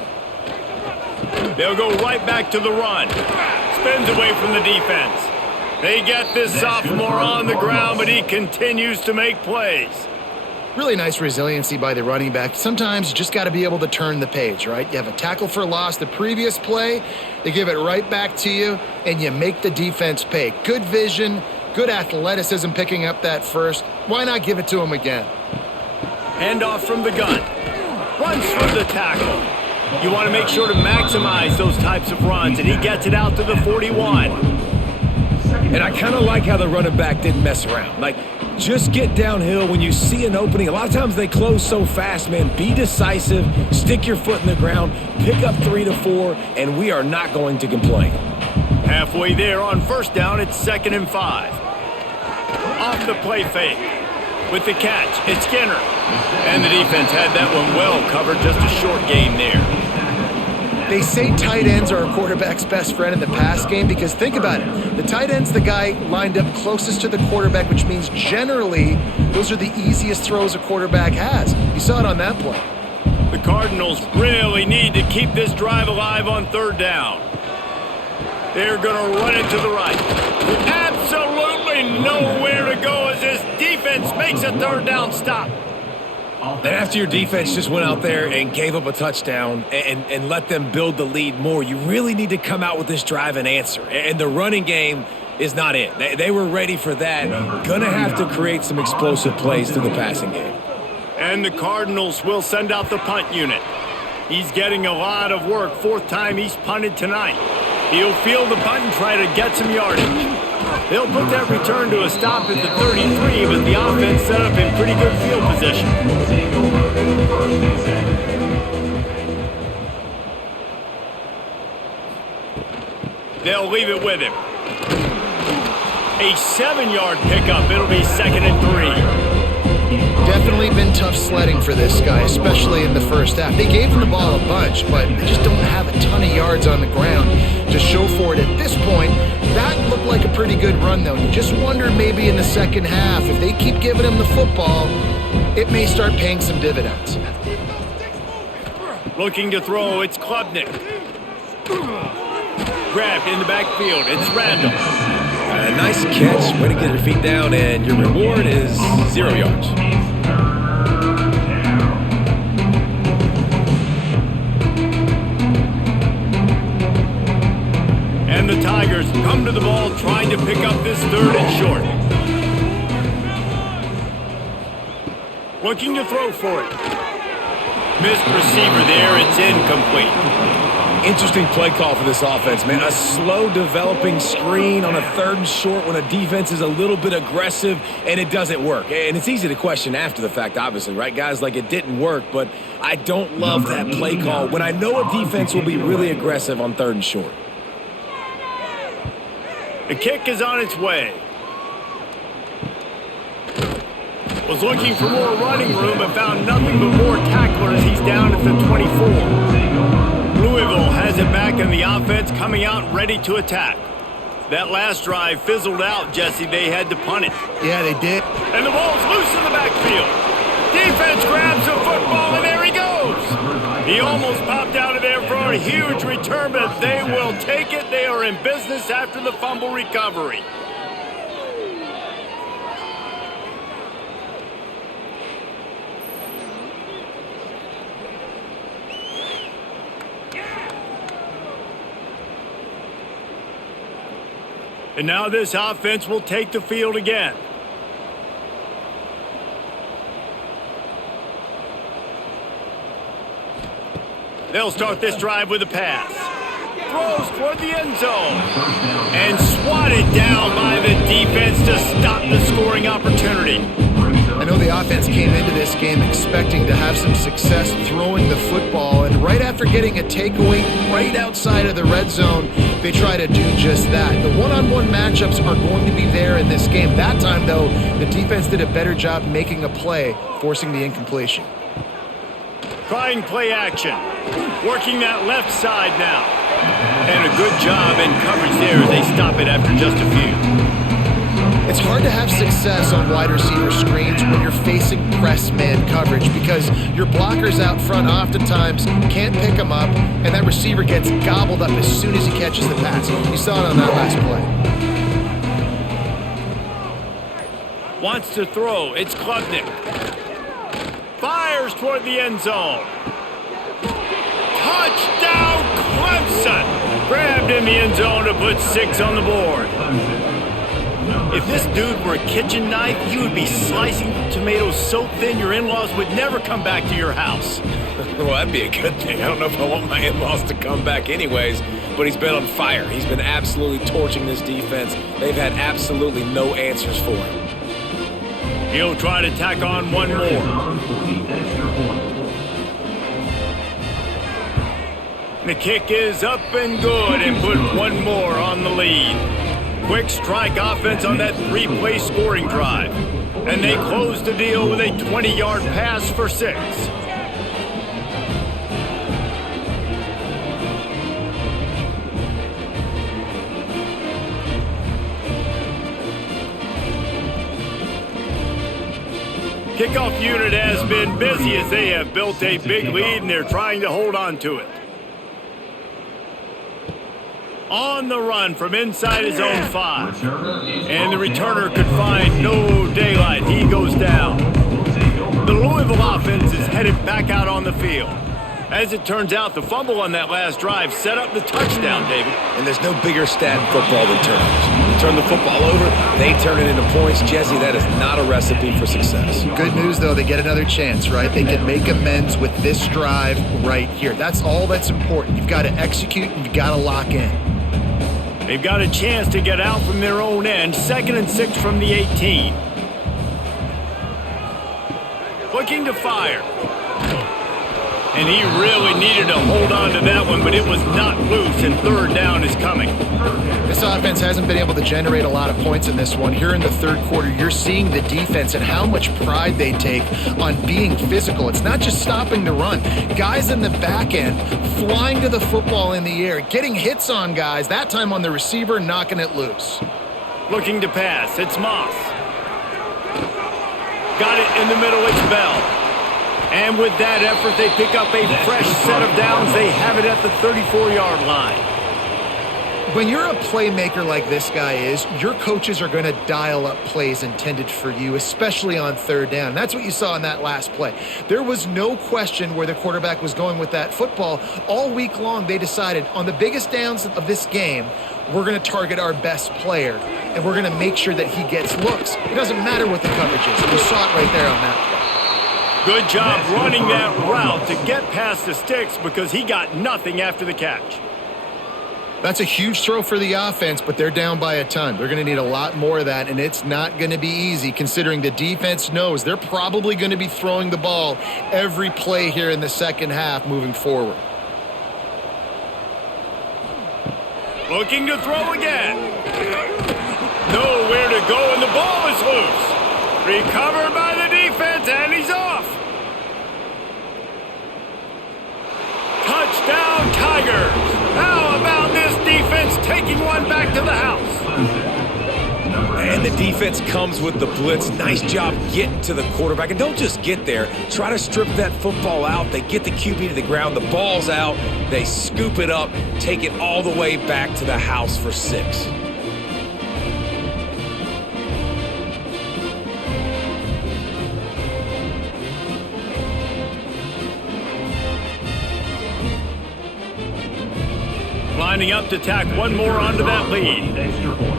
They'll go right back to the run. Spins away from the defense. They get this sophomore on the ground, but he continues to make plays. Really nice resiliency by the running back. Sometimes you just got to be able to turn the page, right? You have a tackle for loss the previous play, they give it right back to you, and you make the defense pay. Good vision, good athleticism picking up that first. Why not give it to him again? Handoff from the gun. Runs through the tackle. You want to make sure to maximize those types of runs, and he gets it out to the 41. And I kind of like how the running back didn't mess around. Like, just get downhill when you see an opening. A lot of times they close so fast, man. Be decisive, stick your foot in the ground, pick up 3 to 4, and we are not going to complain. Halfway there on first down, it's 2nd and 5. Off the play fake. With the catch, it's Skinner. And the defense had that one well covered, just a short game there. They say tight ends are a quarterback's best friend in the pass game because think about it. The tight end's the guy lined up closest to the quarterback, which means generally those are the easiest throws a quarterback has. You saw it on that play. The Cardinals really need to keep this drive alive on third down. They're going to run it to the right. Absolutely nowhere to go as this defense makes a third down stop. And after your defense just went out there and gave up a touchdown and let them build the lead more, you really need to come out with this drive and answer. And the running game is not it. They were ready for that. Going to have to create some explosive plays through the passing game. And the Cardinals will send out the punt unit. He's getting a lot of work. 4th time he's punted tonight. He'll field the punt and try to get some yardage. They'll put that return to a stop at the 33, but the offense set up in pretty good field position. They'll leave it with him. A 7-yard pickup. It'll be 2nd and 3. Definitely been tough sledding for this guy, especially in the first half. They gave him the ball a bunch, but they just don't have a ton of yards on the ground to show for it at this point. That looked like a pretty good run, though. You just wonder maybe in the second half, if they keep giving him the football, it may start paying some dividends. Looking to throw, it's Klubnik. Grabbed in the backfield, it's Randall. Nice catch. Way to get your feet down, and your reward is 0 yards. And the Tigers come to the ball trying to pick up this 3rd and short. Looking to throw for it. Missed receiver there, it's incomplete. Interesting play call for this offense, man. A slow developing screen on a 3rd and short when a defense is a little bit aggressive and it doesn't work. And it's easy to question after the fact, obviously, right, guys? Like, it didn't work, but I don't love that play call when I know a defense will be really aggressive on 3rd and short. The kick is on its way. Was looking for more running room but found nothing but more tacklers. He's down at the 24. Louisville has it back in the offense, coming out ready to attack. That last drive fizzled out, Jesse. They had to punt it. Yeah, they did. And the ball's loose in the backfield. Defense grabs the football, and there he goes. He almost popped out of there for a a huge return, but they will take it. They are in business after the fumble recovery. And now this offense will take the field again. They'll start this drive with a pass. Throws toward the end zone. And swatted down by the defense to stop the scoring opportunity. I know the offense came into this game expecting to have some success throwing the football, and right after getting a takeaway right outside of the red zone, they try to do just that. The one-on-one matchups are going to be there in this game. That time, though, the defense did a better job making a play, forcing the incompletion. Trying play action. Working that left side now. And a good job in coverage there as they stop it after just a few. It's hard to have success on wide receiver screens when you're facing press man coverage because your blockers out front oftentimes can't pick them up, and that receiver gets gobbled up as soon as he catches the pass. You saw it on that last play. Wants to throw. It's Klubnik. Fires toward the end zone. Touchdown, Clemson! Grabbed in the end zone to put 6 on the board. If this dude were a kitchen knife, he would be slicing tomatoes so thin your in-laws would never come back to your house. Well, that'd be a good thing. I don't know if I want my in-laws to come back anyways, but he's been on fire. He's been absolutely torching this defense. They've had absolutely no answers for him. He'll try to tack on one more. The kick is up and good and put one more on the lead. Quick strike offense on that 3-play scoring drive. And they close the deal with a 20-yard pass for 6. Kickoff unit has been busy as they have built a big lead and they're trying to hold on to it. On the run from inside his own 5. And the returner could find no daylight. He goes down. The Louisville offense is headed back out on the field. As it turns out, the fumble on that last drive set up the touchdown, David. And there's no bigger stat in football than turnovers. You turn the football over, they turn it into points. Jesse, that is not a recipe for success. Good news, though, they get another chance, right? They can make amends with this drive right here. That's all that's important. You've got to execute and you've got to lock in. They've got a chance to get out from their own end. 2nd and 6 from the 18. Looking to fire. And he really needed to hold on to that one, but it was not loose, and 3rd down is coming. This offense hasn't been able to generate a lot of points in this one. Here in the 3rd quarter, you're seeing the defense and how much pride they take on being physical. It's not just stopping the run. Guys in the back end flying to the football in the air, getting hits on guys, that time on the receiver, knocking it loose. Looking to pass. It's Moss. Got it in the middle. It's Bell. And with that effort, they pick up a fresh set of downs. They have it at the 34-yard line. When you're a playmaker like this guy is, your coaches are going to dial up plays intended for you, especially on 3rd down. That's what you saw in that last play. There was no question where the quarterback was going with that football. All week long, they decided on the biggest downs of this game, we're going to target our best player, and we're going to make sure that he gets looks. It doesn't matter what the coverage is. You saw it right there on that play. Good job running that route to get past the sticks because he got nothing after the catch. That's a huge throw for the offense, but they're down by a ton. They're going to need a lot more of that, and it's not going to be easy considering the defense knows they're probably going to be throwing the ball every play here in the 2nd half moving forward. Looking to throw again. Nowhere to go, and the ball is loose. Recovered by the defense, and he's off. Touchdown, Tigers. How about this defense taking one back to the house? And the defense comes with the blitz. Nice job getting to the quarterback. And don't just get there. Try to strip that football out. They get the QB to the ground. The ball's out. They scoop it up, take it all the way back to the house for 6. Lining up to tack one more onto that lead. Extra point.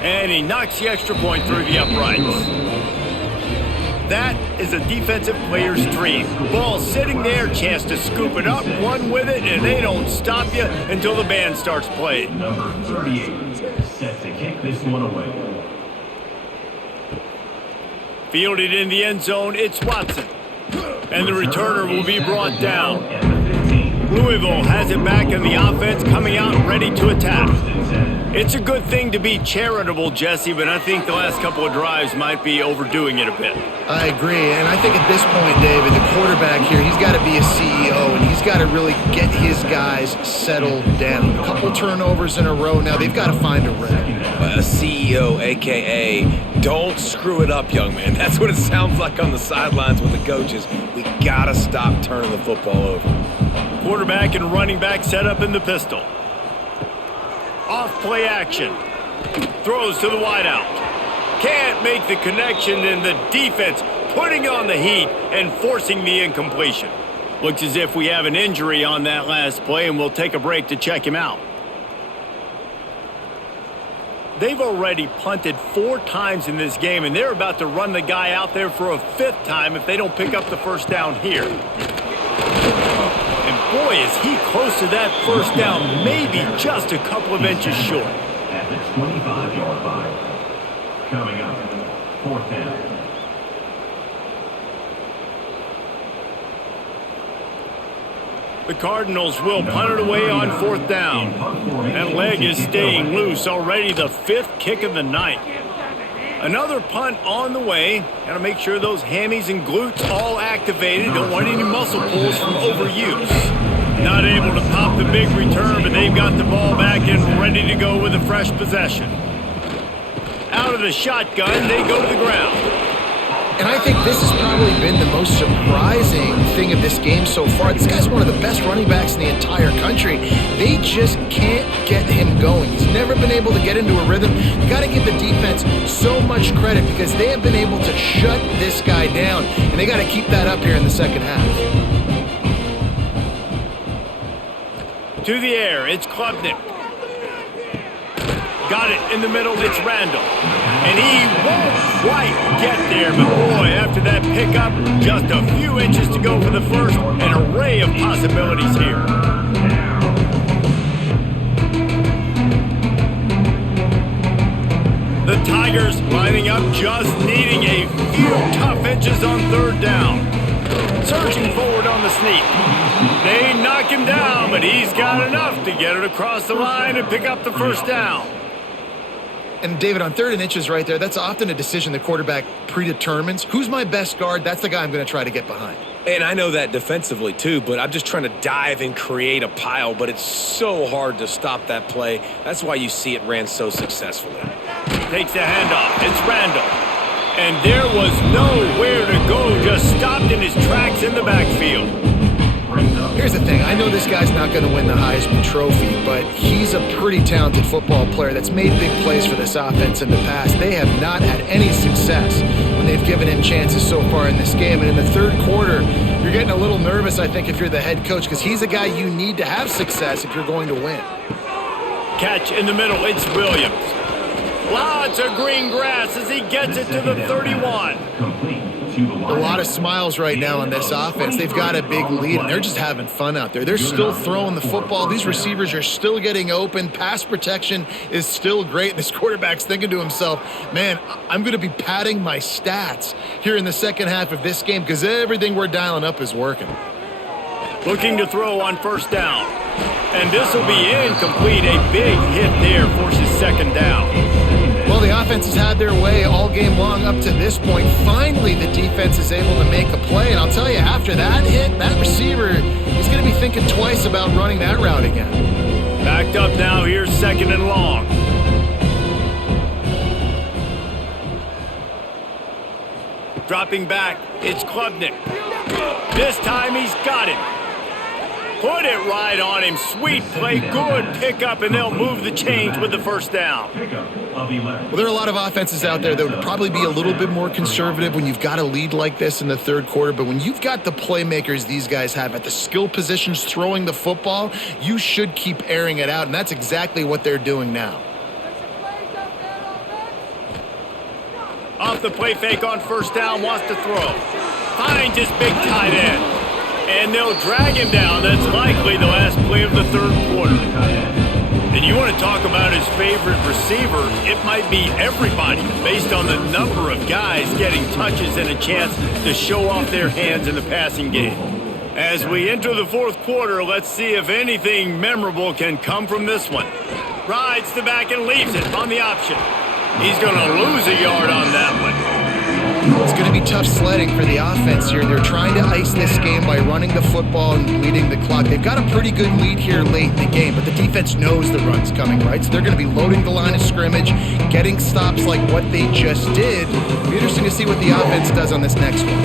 And he knocks the extra point through the uprights. That is a defensive player's dream. Ball sitting there, chance to scoop it up, run with it, and they don't stop you until the band starts playing. Number 38, set to kick this one away. Fielded in the end zone, it's Watson. And the returner will be brought down. Louisville has it back in the offense, coming out ready to attack. It's a good thing to be charitable, Jesse, but I think the last couple of drives might be overdoing it a bit. I agree, and I think at this point, David, the quarterback here, he's got to be a CEO, and he's got to really get his guys settled down. A couple turnovers in a row now. They've got to find a rhythm. A CEO, a.k.a. don't screw it up, young man. That's what it sounds like on the sidelines with the coaches. We got to stop turning the football over. Quarterback and running back set up in the pistol. Off play action. Throws to the wideout. Can't make the connection, and the defense putting on the heat and forcing the incompletion. Looks as if we have an injury on that last play, and we'll take a break to check him out. They've already punted 4 times in this game, and they're about to run the guy out there for a 5th time if they don't pick up the first down here. And boy, is he close to that first down, maybe just a couple of inches short. At the 25-yard line. Coming up, 4th down. The Cardinals will punt it away on 4th down. That leg is staying loose, already the 5th kick of the night. Another punt on the way. Got to make sure those hammies and glutes all activated. Don't want any muscle pulls from overuse. Not able to pop the big return, but they've got the ball back and ready to go with a fresh possession. Out of the shotgun, they go to the ground. And I think this has probably been the most surprising thing of this game so far. This guy's one of the best running backs in the entire country. They just can't get him going. He's never been able to get into a rhythm. You got to give the defense so much credit because they have been able to shut this guy down, and they got to keep that up here in the second half. To the air, it's Klubnik. Got it in the middle, it's Randall. And he won't quite get there, but boy, after that pickup, just a few inches to go for the first. An array of possibilities here. The Tigers lining up, just needing a few tough inches on 3rd down. Surging forward on the sneak. They knock him down, but he's got enough to get it across the line and pick up the first down. And David, on 3rd and inches right there, that's often a decision the quarterback predetermines. Who's my best guard? That's the guy I'm going to try to get behind. And I know that defensively too, but I'm just trying to dive and create a pile, but it's so hard to stop that play. That's why you see it ran so successfully. Takes the handoff. It's Randall. And there was nowhere to go, just stopped in his tracks in the backfield. Here's the thing. I know this guy's not going to win the Heisman Trophy, but he's a pretty talented football player that's made big plays for this offense in the past. They have not had any success when they've given him chances so far in this game. And in the 3rd quarter, you're getting a little nervous, I think, if you're the head coach, because he's a guy you need to have success if you're going to win. Catch in the middle. It's Williams. Lots of green grass as he gets it to the 31. A lot of smiles right now on this offense. They've got a big lead, and they're just having fun out there. They're still throwing the football. These receivers are still getting open. Pass protection is still great. This quarterback's thinking to himself, man, I'm going to be padding my stats here in the second half of this game because everything we're dialing up is working. Looking to throw on 1st down. And this will be incomplete. A big hit there forces 2nd down. Well, the offense has had their way all game long up to this point. Finally, the defense is able to make a play. And I'll tell you, after that hit, that receiver is going to be thinking twice about running that route again. Backed up now, here's 2nd and long. Dropping back, it's Klubnik. This time he's got it. Put it right on him. Sweet play, good pickup, and they'll move the chains with the first down. Well, there are a lot of offenses out there that would probably be a little bit more conservative when you've got a lead like this in the third quarter, but when you've got the playmakers these guys have at the skill positions throwing the football, you should keep airing it out, and that's exactly what they're doing now. Off the play fake on first down, wants to throw. Finds his big tight end. And they'll drag him down. That's likely the last play of the third quarter. And you want to talk about his favorite receiver, it might be everybody based on the number of guys getting touches and a chance to show off their hands in the passing game. As we enter the fourth quarter, let's see if anything memorable can come from this one. Rides the back and leaves it on the option. He's going to lose a yard on that one. It's going to be tough sledding for the offense here. They're trying to ice this game by running the football and bleeding the clock. They've got a pretty good lead here late in the game, but the defense knows the run's coming, right? So they're going to be loading the line of scrimmage, getting stops like what they just did. It'll be interesting to see what the offense does on this next one.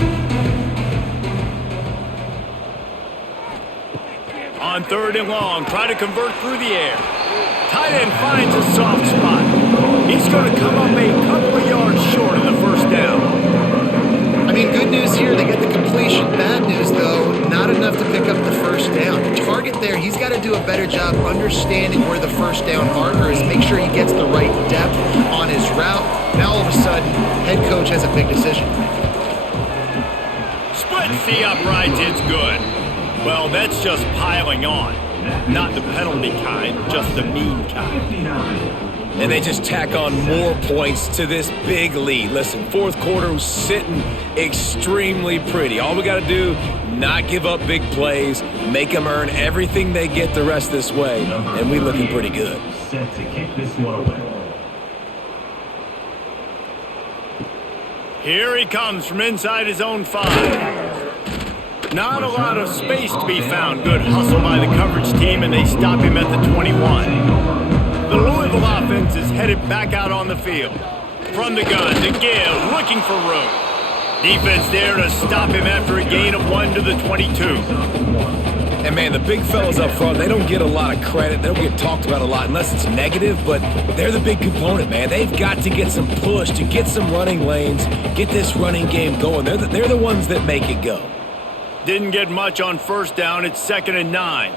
On 3rd and long, try to convert through the air. Tight end finds a soft spot. He's going to come up a couple of yards short of the first down. I mean, good news here, they get the completion. Bad news, though, not enough to pick up the first down. The target there, he's got to do a better job understanding where the first down marker is, make sure he gets the right depth on his route. Now, all of a sudden, head coach has a big decision to make. Splits the uprights, it's good. Well, that's just piling on. Not the penalty kind, just the mean kind. And they just tack on more points to this big lead. Listen, fourth quarter was sitting extremely pretty. All we got to do, not give up big plays, make them earn everything they get the rest this way, and we looking pretty good. Set to kick this one away. Here he comes from inside his own 5. Not a lot of space to be found. Good hustle by the coverage team, and they stop him at the 21. The Louisville offense is headed back out on the field. From the gun, to give, looking for room. Defense there to stop him after a gain of 1 to the 22. And, man, the big fellas up front, they don't get a lot of credit. They don't get talked about a lot unless it's negative, but they're the big component, man. They've got to get some push, to get some running lanes, get this running game going. They're the ones that make it go. Didn't get much on first down. It's 2nd and 9.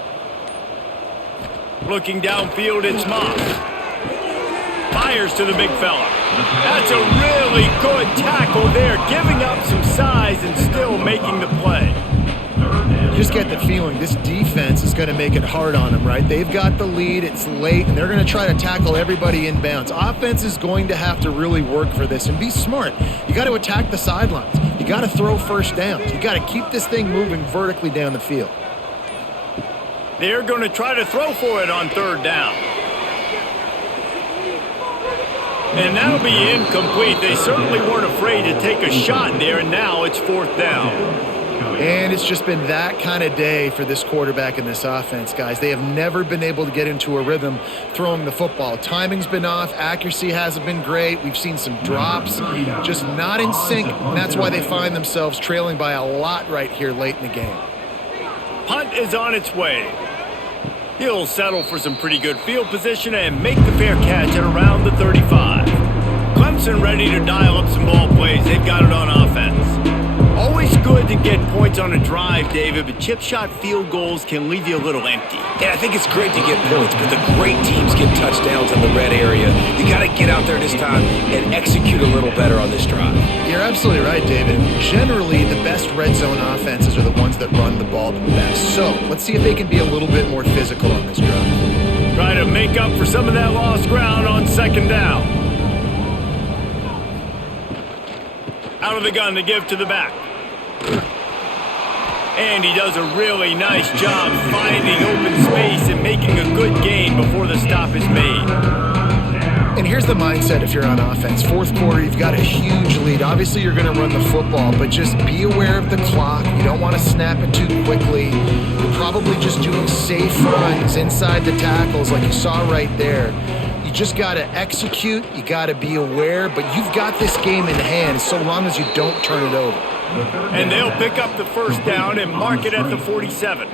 Looking downfield, it's Moss. Fires to the big fella. That's a really good tackle there, giving up some size and still making the play. You just get the feeling this defense is going to make it hard on them, right? They've got the lead, it's late, and they're going to try to tackle everybody inbounds. Offense is going to have to really work for this and be smart. You got to attack the sidelines. You got to throw first downs. You got to keep this thing moving vertically down the field. They're going to try to throw for it on 3rd down. And that'll be incomplete. They certainly weren't afraid to take a shot there, and now it's 4th down. And it's just been that kind of day for this quarterback and this offense, guys. They have never been able to get into a rhythm throwing the football. Timing's been off. Accuracy hasn't been great. We've seen some drops, just not in sync. And that's why they find themselves trailing by a lot right here late in the game. Punt is on its way. He'll settle for some pretty good field position and make the fair catch at around the 35. Clemson ready to dial up some ball plays. They've got it on offense. Always good to get points on a drive, David, but chip shot field goals can leave you a little empty. Yeah, I think it's great to get points, but the great teams get touchdowns in the red area. You got to get out there this time and execute a little better on this drive. You're absolutely right, David. Generally, the best red zone offenses are the ones that run the ball the best. So let's see if they can be a little bit more physical on this drive. Try to make up for some of that lost ground on 2nd down. Out of the gun to give to the back. And he does a really nice job finding open space and making a good gain before the stop is made. And here's the mindset if you're on offense. Fourth quarter, you've got a huge lead. Obviously, you're going to run the football, but just be aware of the clock. You don't want to snap it too quickly. You're probably just doing safe runs inside the tackles like you saw right there. You just got to execute. You got to be aware, but you've got this game in hand so long as you don't turn it over. And they'll pick up the first down and mark it at the 47.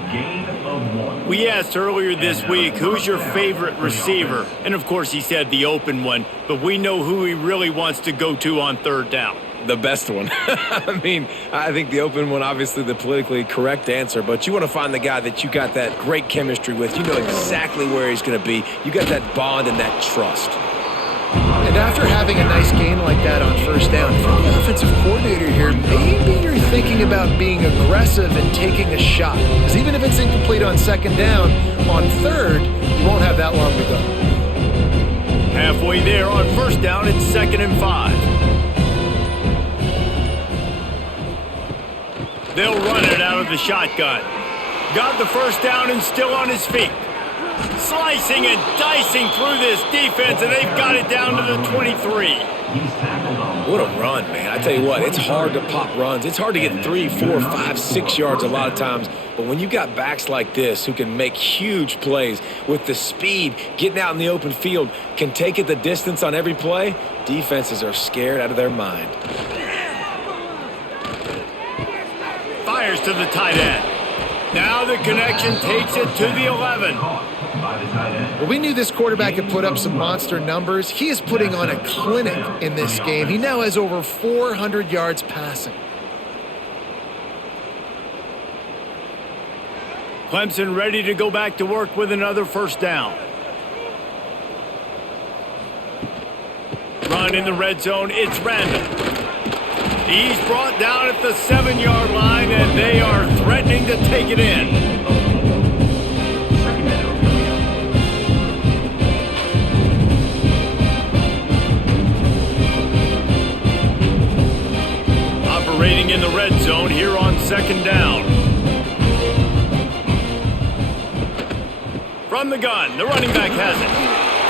We asked earlier this week, who's your favorite receiver? And of course he said the open one, but we know who he really wants to go to on third down. The best one. I mean, I think the open one, obviously the politically correct answer, but you want to find the guy that you got that great chemistry with. You know exactly where he's going to be. You got that bond and that trust. And after having a nice gain like that on first down, if you're the offensive coordinator here, maybe you're thinking about being aggressive and taking a shot. Because even if it's incomplete on second down, on third, you won't have that long to go. Halfway there on first down, it's 2nd and 5. They'll run it out of the shotgun. Got the first down and still on his feet. Slicing and dicing through this defense, and they've got it down to the 23. What a run, man. I tell you what, it's hard to pop runs. It's hard to get 3, 4, 5, 6 yards a lot of times. But when you got backs like this who can make huge plays with the speed, getting out in the open field, can take it the distance on every play, defenses are scared out of their mind. Fires to the tight end. Now the connection takes it to the 11. Well, we knew this quarterback could put up some monster numbers. He is putting on a clinic in this game. He now has over 400 yards passing. Clemson ready to go back to work with another first down. Run in the red zone. It's random. He's brought down at the 7-yard line, and they are threatening to take it in. Operating in the red zone here on 2nd down. From the gun, the running back has it.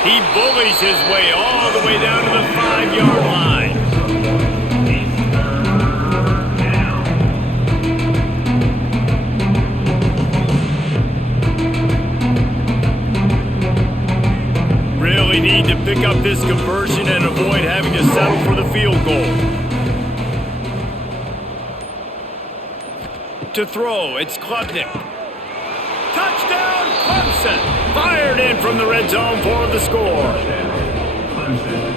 He bullies his way all the way down to the 5-yard line. Really need to pick up this conversion and avoid having to settle for the field goal. To throw, it's Klubnik. Touchdown, Clemson! Fired in from the red zone for the score.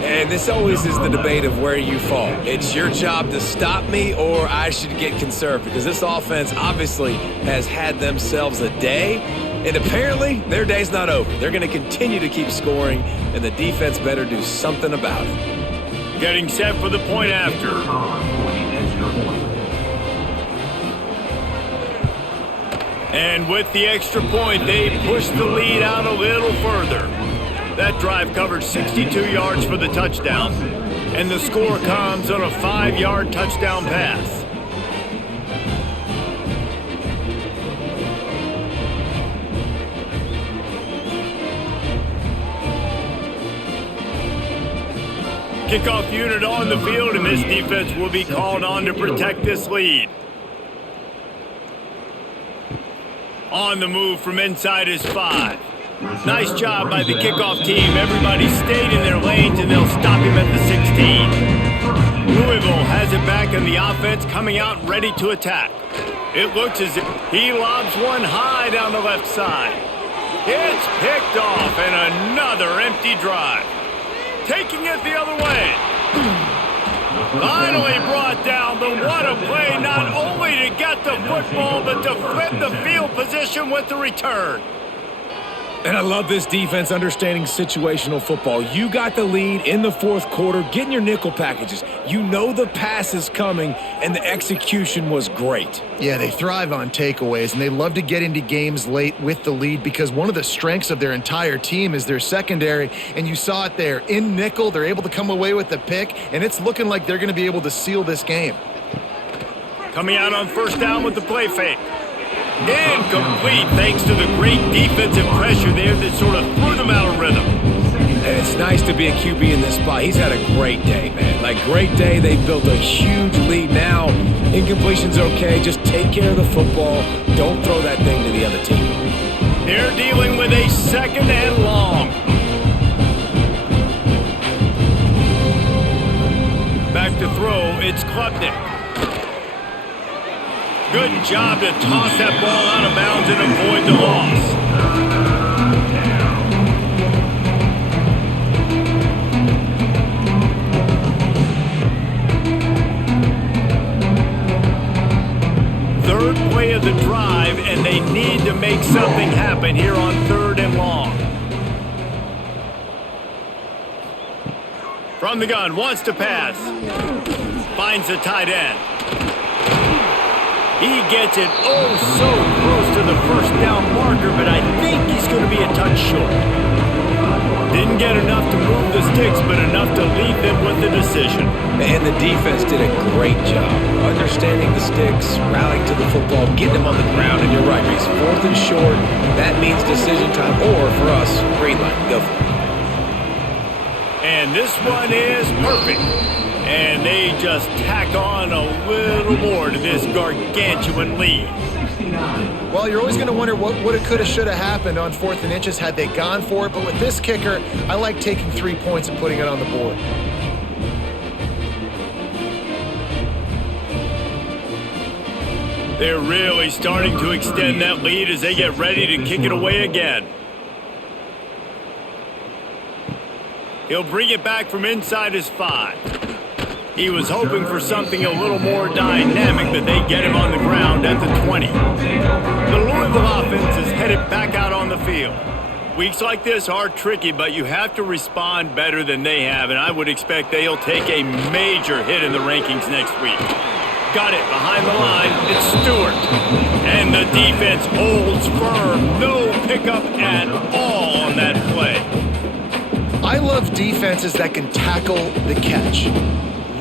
And this always is the debate of where you fall. It's your job to stop me or I should get conserved, because this offense obviously has had themselves a day, and apparently their day's not over. They're going to continue to keep scoring, and the defense better do something about it. Getting set for the point after. And with the extra point, they push the lead out a little further. That drive covered 62 yards for the touchdown, and the score comes on a 5-yard touchdown pass. Kickoff unit on the field, and this defense will be called on to protect this lead. On the move from inside is 5. Nice job by the kickoff team. Everybody stayed in their lanes, and they'll stop him at the 16. Louisville has it back, and the offense coming out ready to attack. It looks as if he lobs one high down the left side. It's picked off, and another empty drive. Taking it the other way. Finally brought down, but what a play, not only to get the football, but to flip the field position with the return. And I love this defense understanding situational football. You got the lead in the fourth quarter, getting your nickel packages. You know the pass is coming, and the execution was great. Yeah, they thrive on takeaways, and they love to get into games late with the lead because one of the strengths of their entire team is their secondary, and you saw it there. In nickel, they're able to come away with the pick, and it's looking like they're going to be able to seal this game. Coming out on first down with the play fake. Incomplete thanks to the great defensive pressure there that sort of threw them out of rhythm. And it's nice to be a QB in this spot. He's had a great day, man. Like, great day. They've built a huge lead now. Incompletion's okay. Just take care of the football. Don't throw that thing to the other team. They're dealing with a 2nd and long. Back to throw, it's Klubnik. Good job to toss that ball out of bounds and avoid the loss. Third play of the drive, and they need to make something happen here on 3rd and long. From the gun, wants to pass. Finds the tight end. He gets it oh so close to the first down marker, but I think he's going to be a touch short. Didn't get enough to move the sticks, but enough to leave them with the decision. And the defense did a great job understanding the sticks, rallying to the football, getting them on the ground. And you're right, Reese, 4th and short, that means decision time, or for us, green light. Go for it. And this one is perfect. And they just tack on a little more to this gargantuan lead. Well, you're always going to wonder what would have, could have, should have happened on 4th and inches had they gone for it. But with this kicker, I like taking 3 points and putting it on the board. They're really starting to extend that lead as they get ready to kick it away again. He'll bring it back from inside his 5. He was hoping for something a little more dynamic, but they get him on the ground at the 20. The Louisville offense is headed back out on the field. Weeks like this are tricky, but you have to respond better than they have, and I would expect they'll take a major hit in the rankings next week. Got it behind the line. It's Stewart. And the defense holds firm. No pickup at all on that play. I love defenses that can tackle the catch.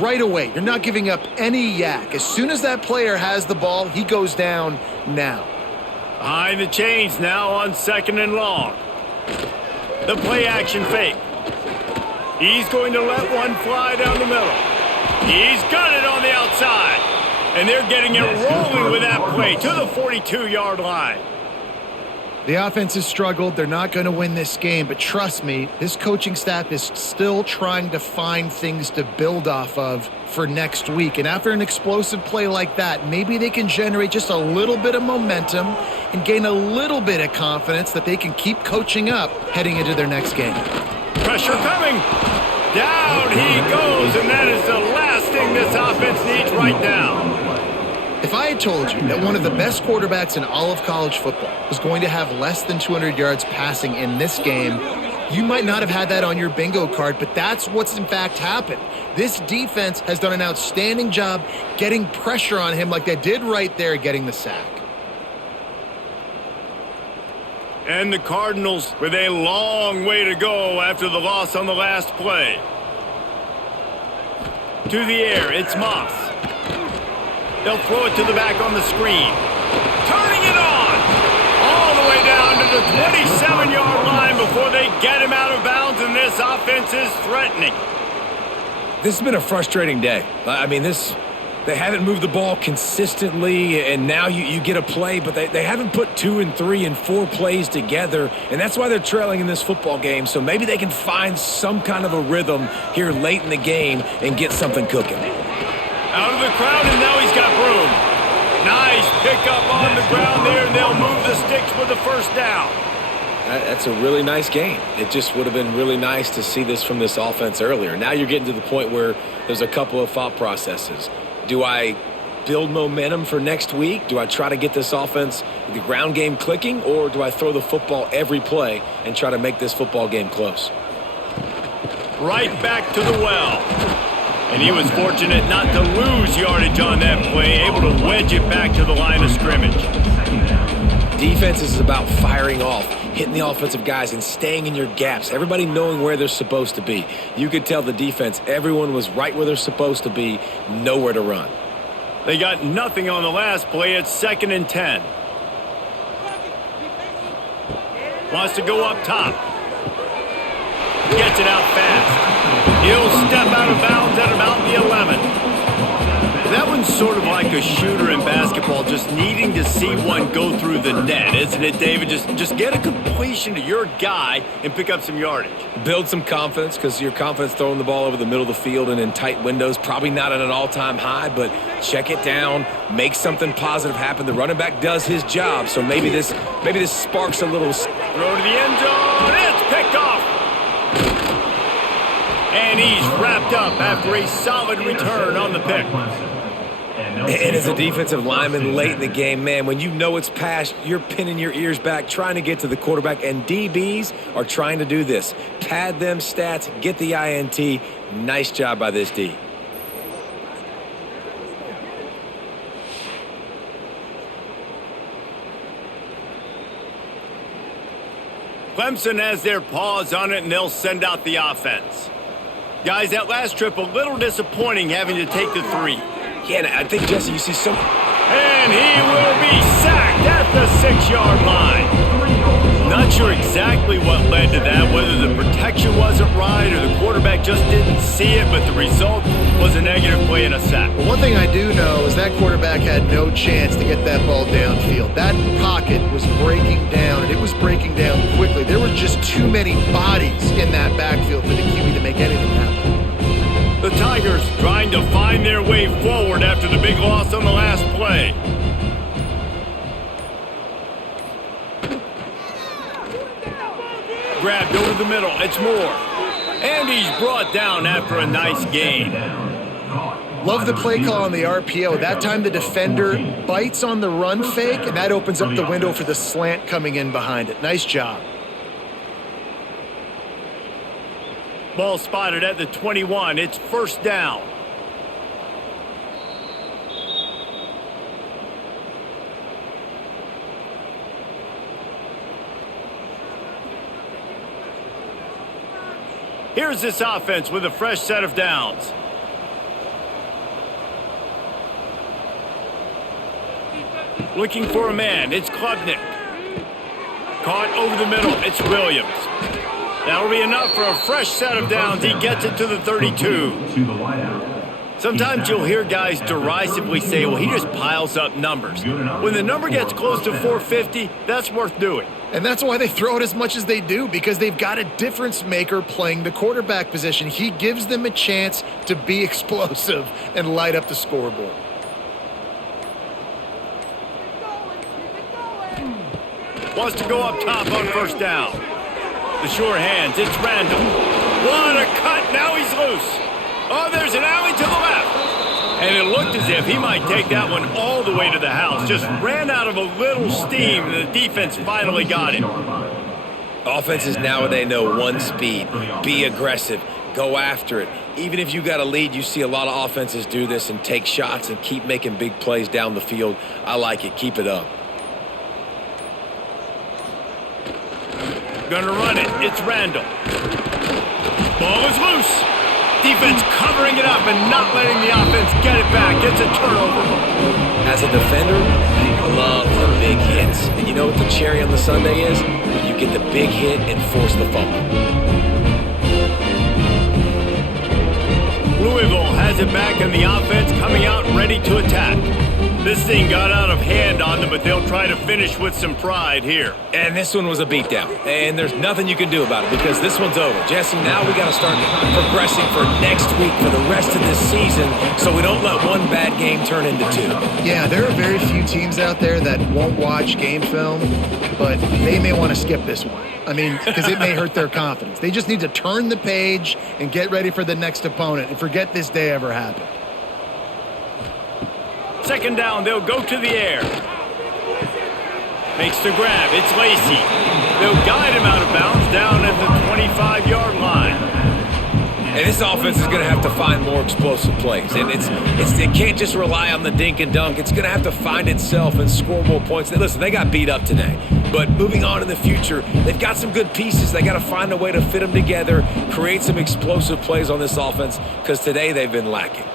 Right away, you're not giving up any yak. As soon as that player has the ball, he goes down now. Behind the chains now on 2nd and long. The play action fake. He's going to let one fly down the middle. He's got it on the outside. And they're getting it rolling with that play to the 42-yard line. The offense has struggled. They're not going to win this game, but trust me, this coaching staff is still trying to find things to build off of for next week. And after an explosive play like that, maybe they can generate just a little bit of momentum and gain a little bit of confidence that they can keep coaching up heading into their next game. Pressure coming. Down he goes, and that is the last thing this offense needs right now. If I had told you that one of the best quarterbacks in all of college football was going to have less than 200 yards passing in this game, you might not have had that on your bingo card, but that's what's in fact happened. This defense has done an outstanding job getting pressure on him like they did right there, getting the sack. And the Cardinals with a long way to go after the loss on the last play. To the air, it's Moss. They'll throw it to the back on the screen. Turning it on! All the way down to the 27-yard line before they get him out of bounds, and this offense is threatening. This has been a frustrating day. I mean, they haven't moved the ball consistently, and now you get a play, but they haven't put 2 and 3 and 4 plays together, and that's why they're trailing in this football game. So maybe they can find some kind of a rhythm here late in the game and get something cooking. Out of the crowd, and now he's got room. Nice pickup on the ground there, and they'll move the sticks with the first down. That's a really nice game. It just would have been really nice to see this from this offense earlier. Now you're getting to the point where there's a couple of thought processes. Do I build momentum for next week? Do I try to get this offense, the ground game clicking, or do I throw the football every play and try to make this football game close? Right back to the well. And he was fortunate not to lose yardage on that play, able to wedge it back to the line of scrimmage. Defense is about firing off, hitting the offensive guys, and staying in your gaps. Everybody knowing where they're supposed to be. You could tell the defense, everyone was right where they're supposed to be, nowhere to run. They got nothing on the last play. It's 2nd and 10. Wants to go up top. Gets gets it out fast. He'll step out of bounds at about the 11. That one's sort of like a shooter in basketball, just needing to see one go through the net, isn't it, David? Just get a completion to your guy and pick up some yardage. Build some confidence, because your confidence throwing the ball over the middle of the field and in tight windows, probably not at an all-time high, but check it down, make something positive happen. The running back does his job, so maybe this sparks a little. Throw to the end zone. It's picked off. And he's wrapped up after a solid return on the pick. And as a defensive lineman late in the game, man, when you know it's past, you're pinning your ears back, trying to get to the quarterback, and DBs are trying to do this. Pad them stats, get the INT. Nice job by this D. Clemson has their paws on it, and they'll send out the offense. Guys, that last trip, a little disappointing having to take the 3. Yeah, and I think, Jesse, you see some. And he will be sacked at the 6-yard line. Not sure exactly what led to that, whether the protection wasn't right or the quarterback just didn't see it, but the result was a negative play and a sack. Well, one thing I do know is that quarterback had no chance to get that ball downfield. That pocket was breaking down, and it was breaking down quickly. There were just too many bodies in that backfield for the QB to make anything happen. The Tigers trying to find their way forward after the big loss on the last play. Grabbed over the middle. It's Moore. And he's brought down after a nice gain. Love the play call on the RPO. That time the defender bites on the run fake, and that opens up the window for the slant coming in behind it. Nice job. Ball spotted at the 21. It's first down. Here's this offense with a fresh set of downs. Looking for a man. It's Klubnik. Caught over the middle. It's Williams. That'll be enough for a fresh set of downs. He gets it to the 32. Sometimes you'll hear guys derisively say, well, he just piles up numbers. When the number gets close to 450, that's worth doing. And that's why they throw it as much as they do, because they've got a difference maker playing the quarterback position. He gives them a chance to be explosive and light up the scoreboard. Wants to go up top on first down. The sure hands, it's Randall. What a cut, now he's loose. Oh, there's an alley to the left. And it looked as if he might take that one all the way to the house. Just ran out of a little steam, and the defense finally got him. Offenses nowadays know one speed. Be aggressive. Go after it. Even if you got a lead, you see a lot of offenses do this and take shots and keep making big plays down the field. I like it. Keep it up. Gonna run it. It's Randall. Ball is loose. Defense covering it up and not letting the offense get it back. Gets a turnover. As a defender, you love the big hits. And you know what the cherry on the sundae is? When you get the big hit and force the fumble. Louisville has it back in the offense, coming out ready to attack. This thing got out of hand on them, but they'll try to finish with some pride here. And this one was a beatdown. And there's nothing you can do about it because this one's over. Jesse, now we got to start progressing for next week for the rest of this season so we don't let one bad game turn into two. Yeah, there are very few teams out there that won't watch game film, but they may want to skip this one. I mean, because it may hurt their confidence. They just need to turn the page and get ready for the next opponent and forget this day ever happened. Second down, they'll go to the air. Makes the grab. It's Lacey. They'll guide him out of bounds down at the 25-yard line. And this offense is going to have to find more explosive plays. And it can't just rely on the dink and dunk. It's going to have to find itself and score more points. Listen, they got beat up today. But moving on in the future, they've got some good pieces. They got to find a way to fit them together, create some explosive plays on this offense, because today they've been lacking.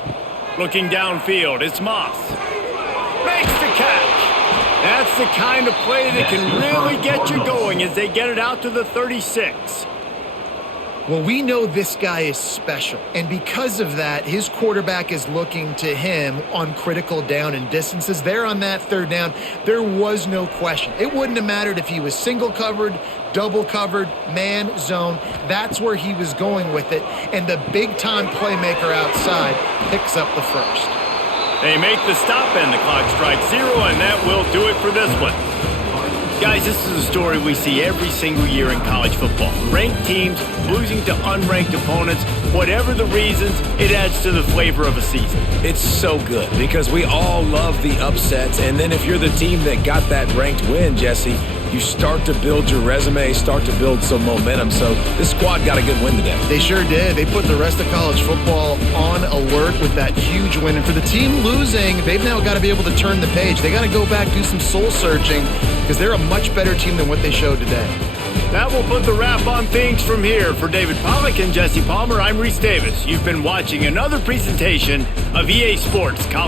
Looking downfield, it's Moss. Makes the catch. That's the kind of play that can really get you going as they get it out to the 36. Well, we know this guy is special, and because of that, his quarterback is looking to him on critical down and distances. There on that third down, there was no question. It wouldn't have mattered if he was single covered, double covered, man, zone. That's where he was going with it, and the big-time playmaker outside picks up the first. They make the stop, and the clock strikes 0, and that will do it for this one. Guys, this is a story we see every single year in college football. Ranked teams losing to unranked opponents. Whatever the reasons, it adds to the flavor of a season. It's so good because we all love the upsets. And then if you're the team that got that ranked win, Jesse, you start to build your resume, start to build some momentum. So this squad got a good win today. They sure did. They put the rest of college football on alert with that huge win. And for the team losing, they've now got to be able to turn the page. They got to go back, do some soul searching, because they're a much better team than what they showed today. That will put the wrap on things from here. For David Pollack and Jesse Palmer, I'm Reese Davis. You've been watching another presentation of EA Sports College.